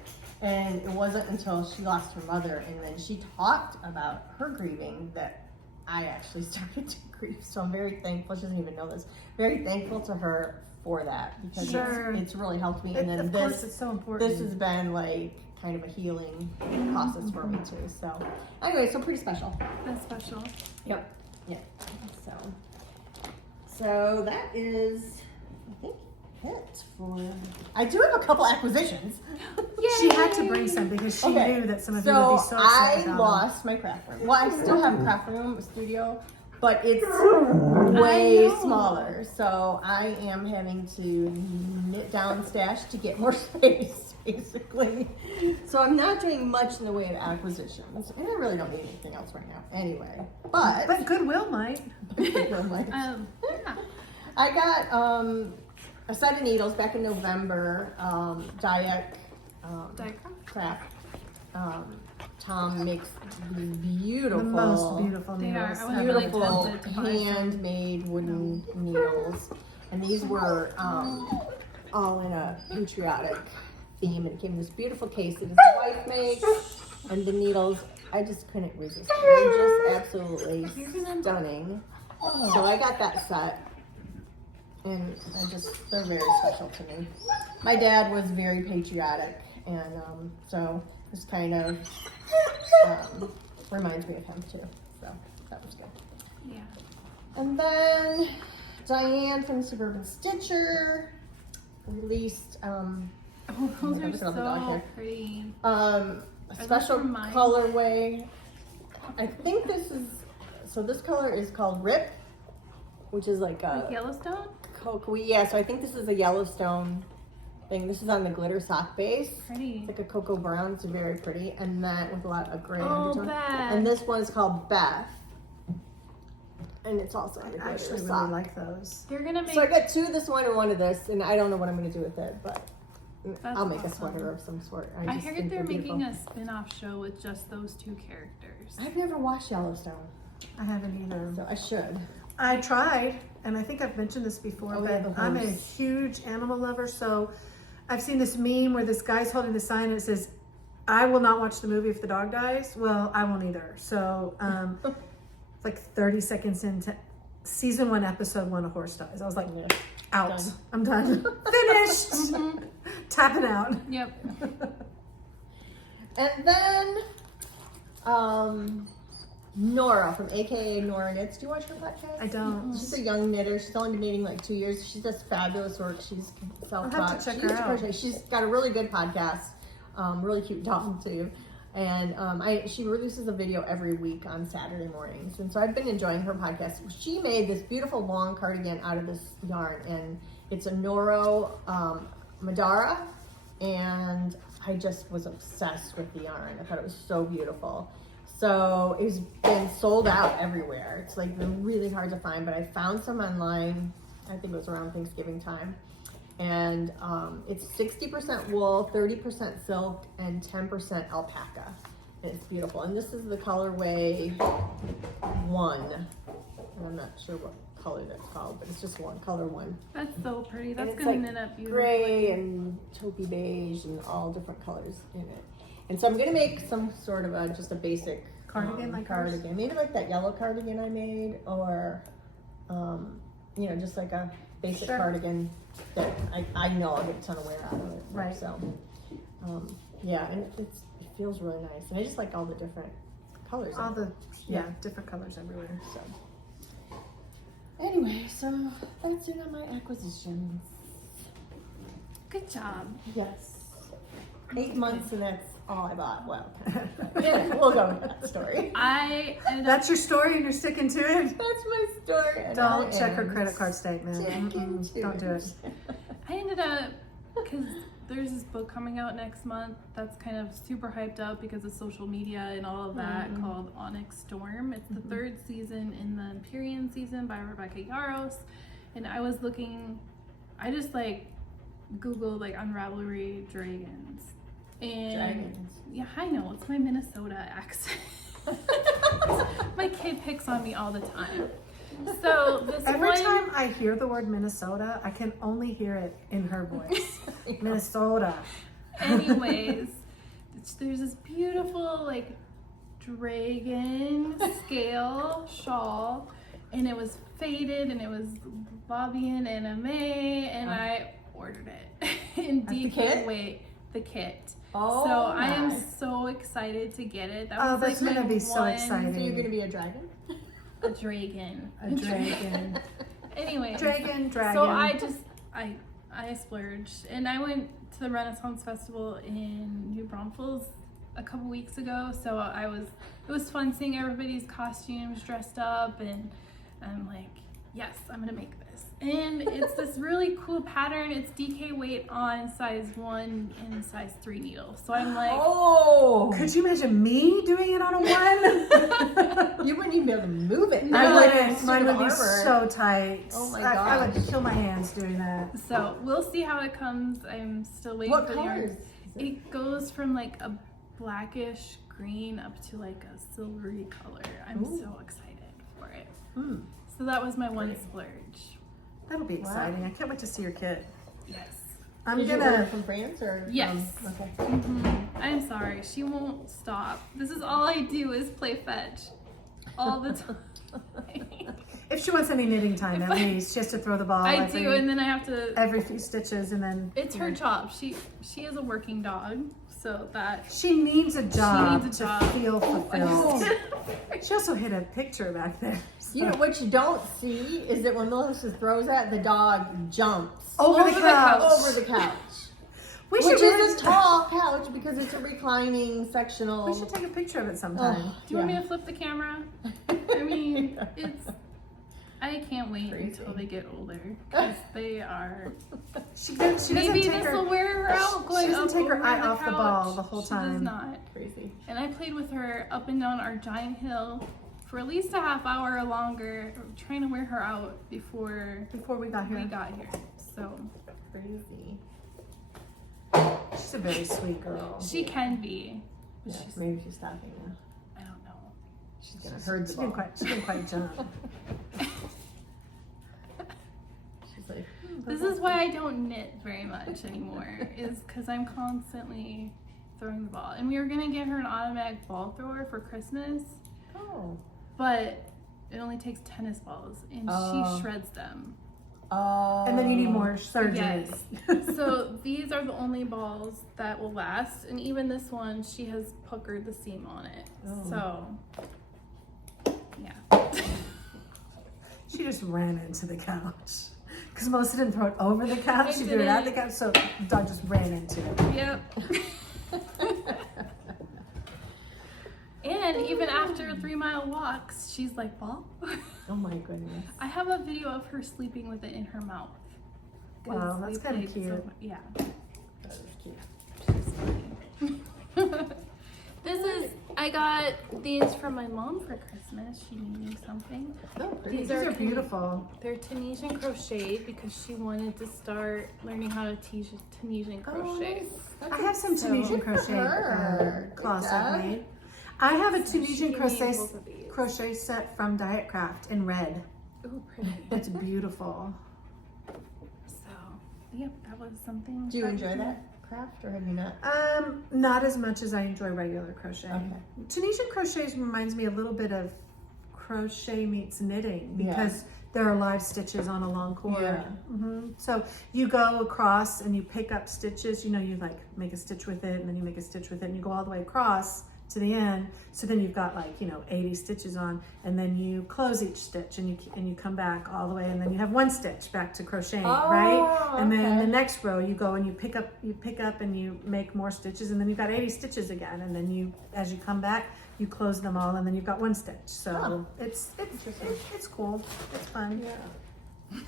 And it wasn't until she lost her mother and then she talked about her grieving that I actually started to grieve. So I'm very thankful. She doesn't even know this. Very thankful to her for that because it's really helped me. And then of course, it's so important. This has been like kind of a healing process for me too. So anyway, so pretty special. That's special. Yep. Yeah. So that is, I think, it for. I do have a couple acquisitions. She had to bring some because she knew that some of you would be so upset I about lost my craft room. Well, I still have a craft room, a studio, but it's way smaller. So I am having to knit down stash to get more space, basically. So I'm not doing much in the way of acquisitions, and I really don't need anything else right now, anyway. But Goodwill might. Yeah. I got a set of needles back in November. Diet craft. Tom makes these beautiful, The most beautiful They are. needles. I was really beautiful tempted to buy some. handmade wooden needles, and these were all in a patriotic theme. And it came in this beautiful case that his wife makes, and the needles. I just couldn't resist. They're just absolutely stunning. So I got that set. And they're very special to me. My dad was very patriotic, and so this kind of reminds me of him too. So that was good. Yeah. And then Diane from the Suburban Stitcher released Those are so pretty. A special colorway. I think this color is called Rip, which is like a Yellowstone? yeah, so I think this is a Yellowstone thing. This is on the glitter sock base. Pretty. It's like a cocoa brown. It's very pretty. And that with a lot of gray Oh, undertone. Beth. And this one is called Beth. And it's also on the I glitter actually really sock. like those. You're gonna make. So I got two of this one and one of this, and I don't know what I'm going to do with it, but I'll make a awesome. sweater of some sort. I just heard think they're making beautiful. a spin-off show with just those two characters. I've never watched Yellowstone, I haven't either. so I should. I tried, and I think I've mentioned this before, Oh, yeah, but the I'm a horse. huge animal lover, so I've seen this meme where this guy's holding the sign and it says, "I will not watch the movie if the dog dies." Well, I won't either. So, it's like 30 seconds into season 1, episode 1, a horse dies. I was like, out. Done. I'm done. Finished. Tapping out. Yep. And then, Nora from AKA Nora Knits. Do you watch her podcast? I don't. She's a young knitter. She's only been knitting like 2 years. She does fabulous work. She's self-taught. I'll have to check her out. She's got a really good podcast. Really cute dog too. And she releases a video every week on Saturday mornings. And so I've been enjoying her podcast. She made this beautiful long cardigan out of this yarn, and it's a Noro Madara. And I just was obsessed with the yarn. I thought it was so beautiful. So it's been sold out everywhere. It's like been really hard to find, but I found some online. I think it was around Thanksgiving time. And it's 60% wool, 30% silk, and 10% alpaca. And it's beautiful. And this is the colorway 1. And I'm not sure what color that's called, but it's just color 1. That's so pretty. That's it's gonna like knit up beautifully. gray and taupey beige and all different colors in it. And so I'm gonna make some sort of just a basic Cardigan like ours? cardigan. Maybe like that yellow cardigan I made, or you know, just like a basic Sure. cardigan that I know I'll get a ton of wear out of it. Right. So, yeah, and it feels really nice. And I just like all the different colors. All in it. the different colors everywhere. So, anyway, so that's it on my acquisitions. Good job. Yes. 8 months and that's all I bought. Well, yeah, we'll go with that story. I ended up That's your story and you're sticking to it? That's my story. and Don't I check her am credit card statement. sticking to Don't do it. I ended up, because there's this book coming out next month that's kind of super hyped up because of social media and all of that, called Onyx Storm. It's the third season in the Empyrean season by Rebecca Yarros. And I was looking, I just like Googled like Unravelry Dragons. And Dragons. yeah, I know, it's my Minnesota accent. My kid picks on me all the time. So this Every one, time I hear the word Minnesota, I can only hear it in her voice. Minnesota. anyways, there's this beautiful like dragon scale shawl, and it was faded and it was Bobbian anime, and I ordered it in the DK kit? weight, the kit. Oh, So I am nice. so excited to get it. That Oh, was that's like gonna my be so one- exciting. So you're gonna be a dragon? A dragon. A dragon. Anyway. Dragon. So I splurged, and I went to the Renaissance Festival in New Braunfels a couple weeks ago. So it was fun seeing everybody's costumes dressed up, and I'm like, yes, I'm gonna make this. And it's this really cool pattern. It's DK weight on size 1 and size 3 needles. So I'm like, Oh! Could you imagine me doing it on a one? You wouldn't even be able to move it. I Like wouldn't. Mine would be armor. so tight. Oh my I would gosh. kill my hands doing that. so we'll see how it comes. I'm still waiting What for the yarn. colors? It goes from like a blackish green up to like a silvery color. I'm Ooh. so excited for it. Hmm. So that was my one Great. splurge. That'll be Wow. exciting. I can't wait to see your kit. Yes. I'm Did you order gonna. from France or? Yes. Okay. I'm sorry. She won't stop. This is all I do is play fetch all the time. If she wants any knitting time, at least she has to throw the ball. I do, and then I have to. every few stitches, and then It's her job. She is a working dog, so that she needs a job needs a to job. feel fulfilled. Oh. She also hit a picture back there. You know what you don't see is that when Melissa throws that, the dog jumps Over the Over the couch. couch. over the couch. We Which should is a tall couch because it's a reclining sectional. We should take a picture of it sometime. Oh, Do you want me to flip the camera? I mean, I can't wait Crazy. until they get older because they are. She doesn't Maybe take this her. will wear her out going doesn't up take her over eye the off the couch. ball the whole She time. does not. Crazy. And I played with her up and down our giant hill for at least a half hour or longer, trying to wear her out before Before we got we here, got here. So Crazy. she's a very sweet girl. she can be. But Yeah, she's, maybe she's stopping now. I don't know. She's gonna herd the She didn't ball. quite jump. She's like, This is why I don't knit very much anymore, is because I'm constantly throwing the ball. And we were gonna get her an automatic ball thrower for Christmas, oh. but it only takes tennis balls, and Oh. she shreds them. Oh. And then you need more surgery. Yes. So these are the only balls that will last, and even this one, she has puckered the seam on it. Oh. So, yeah. She just ran into the couch. Because Melissa didn't throw it over the couch, I she threw it at the didn't. couch, so the dog just ran into it. Yep. And even after 3-mile walks, she's like, ball? Oh my goodness. I have a video of her sleeping with it in her mouth. 'Cause Wow, that's we kinda played cute. yeah. That was cute. She's funny. I got these from my mom for Christmas. She made me something. Oh, pretty. These are beautiful. They're Tunisian crocheted because she wanted to start learning how to teach Tunisian crochet. Oh, I have some So- Tunisian Good for crochet her. cloths Good I've job. made. I have a So Tunisian she made crochet both of these. crochet set from Diet Craft in red. Ooh, pretty. It's beautiful. So, yep, that was something. Do you enjoy that craft or have you not? Not as much as I enjoy regular crochet. Okay. Tunisian crochet reminds me a little bit of crochet meets knitting Yeah. because there are live stitches on a long cord. Yeah. So you go across and you pick up stitches, you like make a stitch with it and then you make a stitch with it and you go all the way across to the end. So then you've got 80 stitches on, and then you close each stitch and you come back all the way, and then you have one stitch back to crocheting, right? And then the next row you go and you pick up and you make more stitches, and then you've got 80 stitches again, and then as you come back you close them all, and then you've got one stitch. So it's cool. It's fun. Yeah.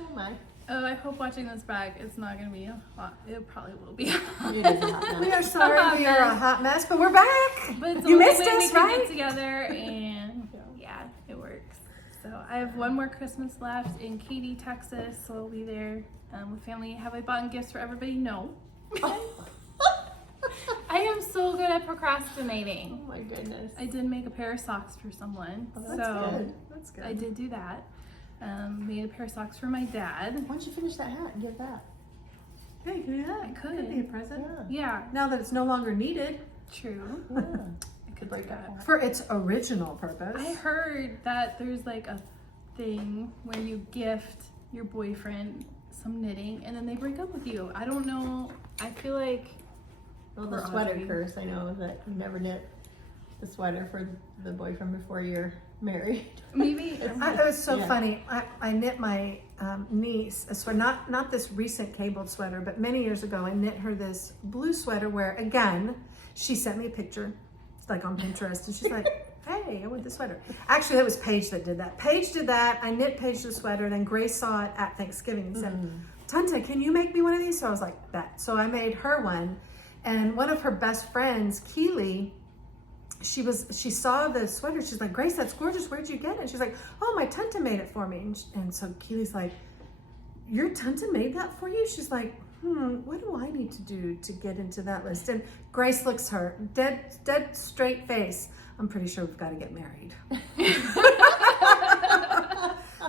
Oh my. Oh, I hope watching this back, it's not going to be hot. It probably will be hot. It is a hot mess. We are sorry we are a hot mess, but we're back. But it's the You only missed way we us, can right? get together, and yeah, it works. So I have one more Christmas left in Katy, Texas, so I'll be there with family. Have I bought gifts for everybody? No. I am so good at procrastinating. Oh my goodness. I did make a pair of socks for someone, Oh, that's so good. That's good. I did do that. Made a pair of socks for my dad. Why don't you finish that hat and give that? Yeah, you can do that. I could. Could be a present. Yeah. Yeah, Now that it's no longer needed true. Yeah. I could Break do that that. hat. for its original purpose. I heard that there's like a thing where you gift your boyfriend some knitting and then they break up with you. I don't know. I feel like Well, the For sweater Audrey. curse. I know that you never knit the sweater for the boyfriend before you're married. maybe It was so Yeah. funny. I knit my niece a sweater, not this recent cabled sweater, but many years ago I knit her this blue sweater where, again, she sent me a picture, like on Pinterest, and she's like, hey, I want this sweater. Actually, that was Paige that did that. Paige did that. I knit Paige the sweater, then Grace saw it at Thanksgiving and said, Tanta, can you make me one of these? So I was like, bet. So I made her one, and one of her best friends, Keely, she saw the sweater. She's like, Grace, that's gorgeous. Where'd you get it? And she's like, oh, my Tanta made it for me. And so Keely's like, your Tanta made that for you? She's like, what do I need to do to get into that list? And Grace looks her dead straight face. I'm pretty sure we've got to get married.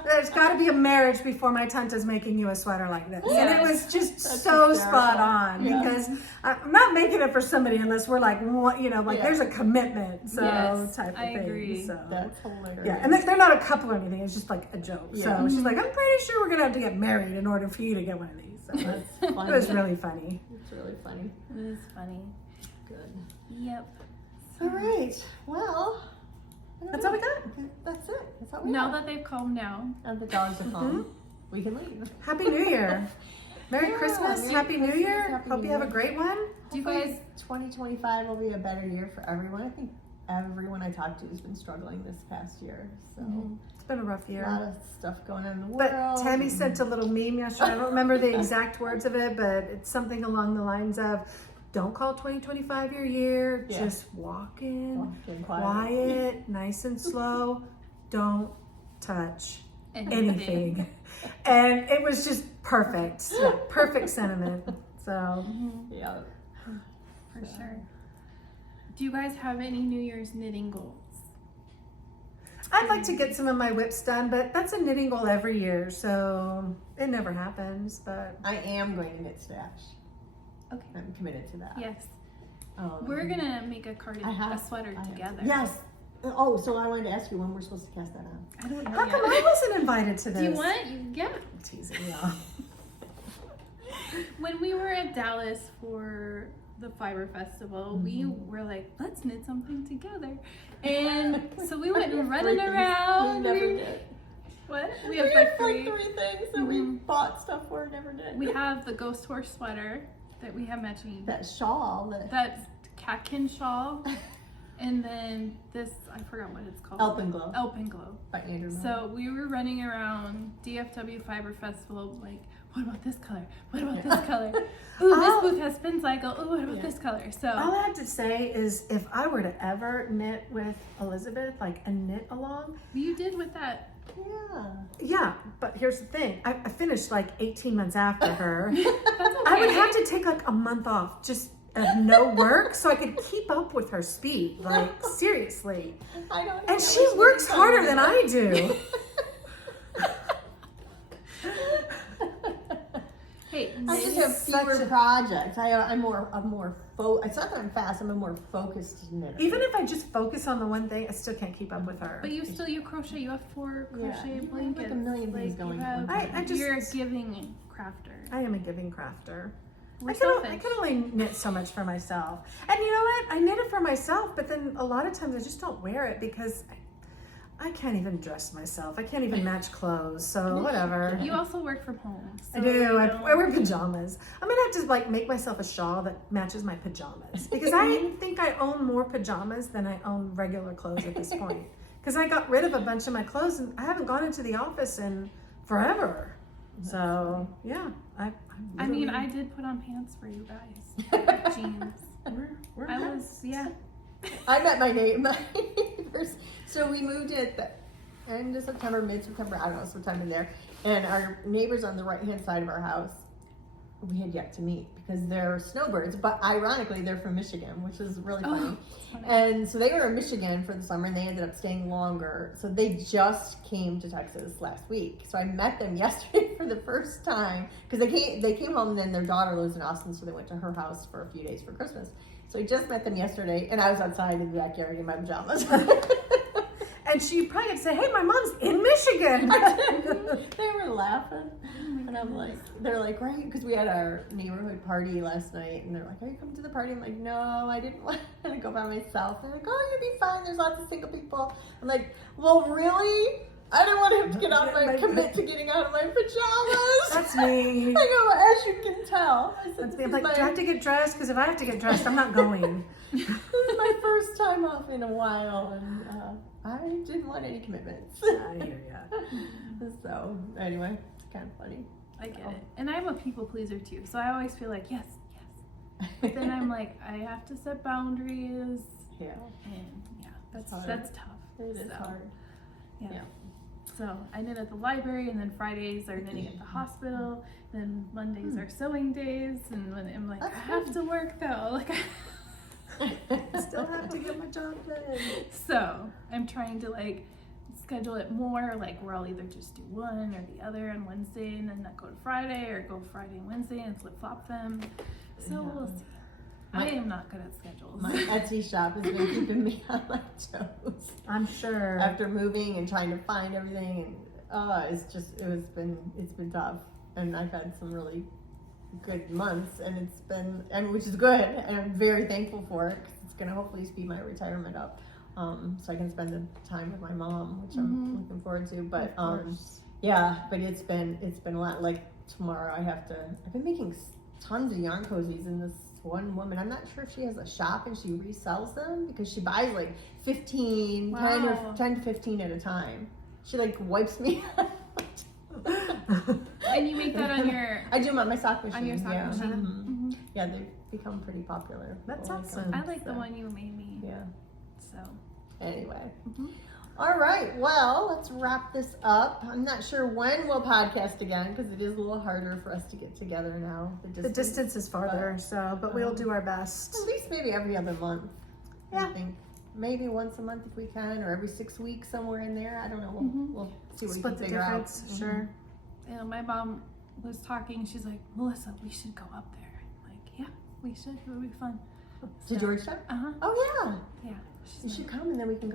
There's got to be a marriage before my Tanta's making you a sweater like this. And it was just so spot on because I'm not making it for somebody unless we're like, there's a commitment. So Yes, type of I thing. agree. So. That's hilarious. Yeah, and they're not a couple or anything. It's just like a joke. Yeah. So she's like, I'm pretty sure we're going to have to get married in order for you to get one of these. So That's funny. it was really funny. It's really funny. it is funny. Good. Yep. All right. Well, That's all we got. That's it. That's all we Now got. that they've calmed down, And the dogs are home, we can leave. Happy New Year. Merry Yeah, Christmas. Merry Happy New Christmas, Year. Happy Hope New you have a Year. great one. do you Hopefully guys 2025 will be a better year for everyone. I think everyone I talked to has been struggling this past year. So It's been a rough a lot year. of stuff going on in the world. But Tammy sent a little meme yesterday. I don't remember the exact words of it, but it's something along the lines of, don't call 2025 your year. Yeah. Just walk in, Walking quiet, nice and slow. Don't touch anything? anything. And it was just perfect. Yeah, perfect sentiment. So Yeah. For sure. Do you guys have any New Year's knitting goals? I'd like to get some of my whips done, but that's a knitting goal every year, so it never happens. But I am going to knit stash. Okay. I'm committed to that. Yes. Um, We're gonna make a cardigan, a sweater I have- together. Yes. Oh, so I wanted to ask you when we're supposed to cast that on. I don't know how come yet. I wasn't invited to this? Do you want? Yeah. I'm teasing you. When we were at Dallas for the Fiber Festival, we were like, let's knit something together. And so we went running Three things. around. We never did. What? We We have have like like three. three things that we bought stuff for and never did. We have the ghost horse sweater that we have matching. that shawl That catkin shawl. And then this, I forgot what it's called. Alpenglow Alpenglow. by Andrew. Miller. So we were running around DFW Fiber Festival, like, what about this color? What about this color? Ooh, Oh. this booth has spin cycle. Ooh, what about Yeah. this color? So All I have to say is, if I were to ever knit with Elizabeth, like a knit along, you did with that. yeah. yeah. But here's the thing: I finished like 18 months after her. That's okay. I would have to take like a month off, just of no work, so I could keep up with her speed. Like seriously, I don't. and she works harder than I do. Hey, I just have Such fewer a- projects. I'm more it's not that I'm fast. I'm a more focused knitter. Even if I just focus on the one thing, I still can't keep up with her. But you crochet. You have 4 Yeah. crochet You have, blankets. like, a million things you going have- on. You're a giving crafter. I am a giving crafter. We're I selfish. can only knit so much for myself. And you know what? I knit it for myself, but then a lot of times I just don't wear it because I can't even dress myself. I can't even match clothes, so whatever. You also work from home. So I do. you I know. wear pajamas. I'm gonna have to like make myself a shawl that matches my pajamas because I think I own more pajamas than I own regular clothes at this point. Because I got rid of a bunch of my clothes and I haven't gone into the office in forever. So yeah, I mean, I did put on pants for you guys. Jeans. we're I was, yeah. I met my neighbors. So we moved at the end of September, mid-September, I don't know, sometime in there. And our neighbors on the right-hand side of our house, we had yet to meet because they're snowbirds. But ironically, they're from Michigan, which is really funny. Funny. And so they were in Michigan for the summer and they ended up staying longer. So they just came to Texas last week. So I met them yesterday for the first time because they came home and then their daughter lives in Austin. So they went to her house for a few days for Christmas. So I just met them yesterday and I was outside in the backyard in my pajamas. And she probably would say, "Hey, my mom's in Michigan." They were laughing. And I'm like, they're like, right? Because we had our neighborhood party last night. And they're like, are you coming to the party? I'm like, no, I didn't want to go by myself. They're like, oh, you'll be fine. There's lots of single people. I'm like, well, really? I don't want to have to get out of my, commit to getting out of my pajamas. That's me. I go, as you can tell. I said, That's this me. I'm is like, my- do I have to get dressed? Because if I have to get dressed, I'm not going. this is my first time off in a while. And I didn't want any commitments. I hear ya. So, anyway, it's kind of funny. I get it. And I'm a people pleaser too. So I always feel like, yes. But then I'm like, I have to set boundaries. Yeah. And yeah, It's hard. that's tough. It is So, hard. Yeah. Yeah. So I knit at the library, and then Fridays are knitting at the hospital. Then Mondays are sewing days, and when I'm like, That's I have to work though. Like, Still have to get my job done. so I'm trying to like schedule it more, like where I'll either just do one or the other on Wednesday, and then not go to Friday, or go Friday and Wednesday and flip flop them. So Yeah. we'll see. My- I am not good at schedules. My Etsy shop has been keeping me on my toes I'm sure. after moving and trying to find everything, and it's been tough. And I've had some really good months, and it's been, which is good, and I'm very thankful for it because it's gonna hopefully speed my retirement up, so I can spend the time with my mom, which I'm looking forward to. But Of course. yeah, but it's been a lot. Like tomorrow, I've been making tons of yarn cozies, and this one woman, I'm not sure if she has a shop and she resells them because she buys like 15, 10 to 15 at a time. She like wipes me out. And you make that on your. I do them on my sock machine. On your sock yeah. machine. Mhm. Mhm. Yeah, they've become pretty popular. That's People like awesome. them, I like the so, one you made me. Yeah. So. Anyway. Mhm. All right. Well, let's wrap this up. I'm not sure when we'll podcast again because it is a little harder for us to get together now. The distance is farther, but we'll do our best. At least maybe every other month. Yeah. I think maybe once a month if we can, or every 6 weeks, somewhere in there. I don't know. We'll see what we Split can the figure difference, out. sure. You know, my mom was talking. She's like, Melissa, we should go up there. I'm like, yeah, we should. It would be fun. To Georgetown? Uh huh. Oh yeah. Yeah. You should come, and then we can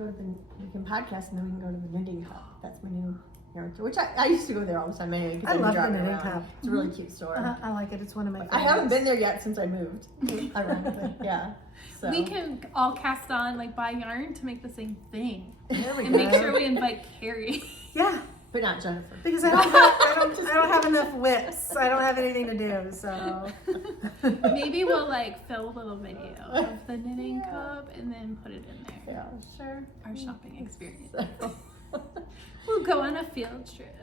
podcast, and then we can go to the knitting cup. That's my new yarn store, which I used to go there all the time anyway. I love the driving knitting around. cup. It's a really cute store. I like it. It's one of my favorites. I haven't been there yet since I moved. Ironically, yeah. So We can all cast on, like, buy yarn to make the same thing. There we And go. make sure we invite Carrie. Yeah, but not Jennifer. because I don't have enough whips. I don't have anything to do, so. Maybe we'll, like, film a little video of the knitting cup and then put it in there. Yeah. Sure. Our shopping experience. So. We'll go on a field trip.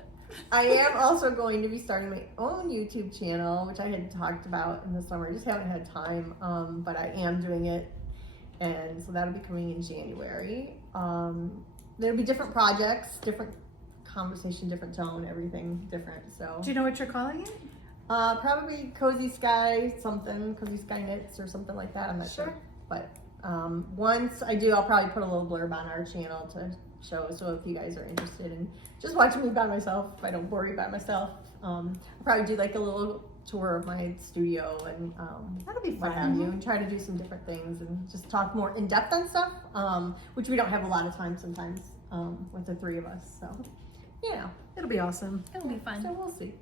I am also going to be starting my own YouTube channel, which I had talked about in the summer. I just haven't had time, but I am doing it, and so that'll be coming in January. There'll be different projects, different conversation, different tone, everything different. So Do you know what you're calling it? probably Cozy Sky something, Cozy Sky Knits or something like that. I'm not sure, Sure. but once I do, I'll probably put a little blurb on our channel to show. So if you guys are interested in just watching me by myself, if I don't bore you by myself, I'll probably do like a little tour of my studio and That'll be what fun. have you, and try to do some different things and just talk more in depth on stuff, which we don't have a lot of time sometimes with the three of us. So, you know, It'll be awesome. It'll be fun. so we'll see.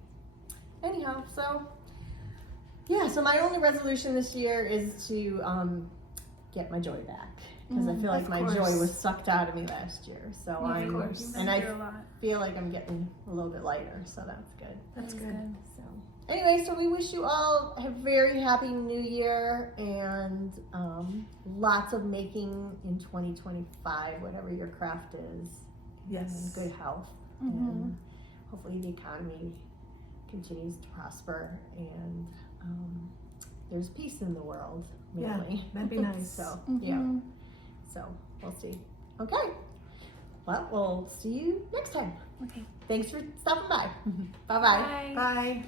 Anyhow, so yeah, so my only resolution this year is to get my joy back, because I feel like Of my course. joy was sucked out of me last year. So Yeah, I'm, of course. You've been and I through a lot. feel like I'm getting a little bit lighter, so that's good. That's That is good. So anyway, so we wish you all a very happy new year and lots of making in 2025, whatever your craft is. Yes. And good health. Mhm. And hopefully the economy continues to prosper and there's peace in the world, Yeah, mainly. that'd be nice. So, yeah. Mhm. So, we'll see. Okay. Well, we'll see you next time. Okay. Thanks for stopping by. Bye-bye. Bye. Bye.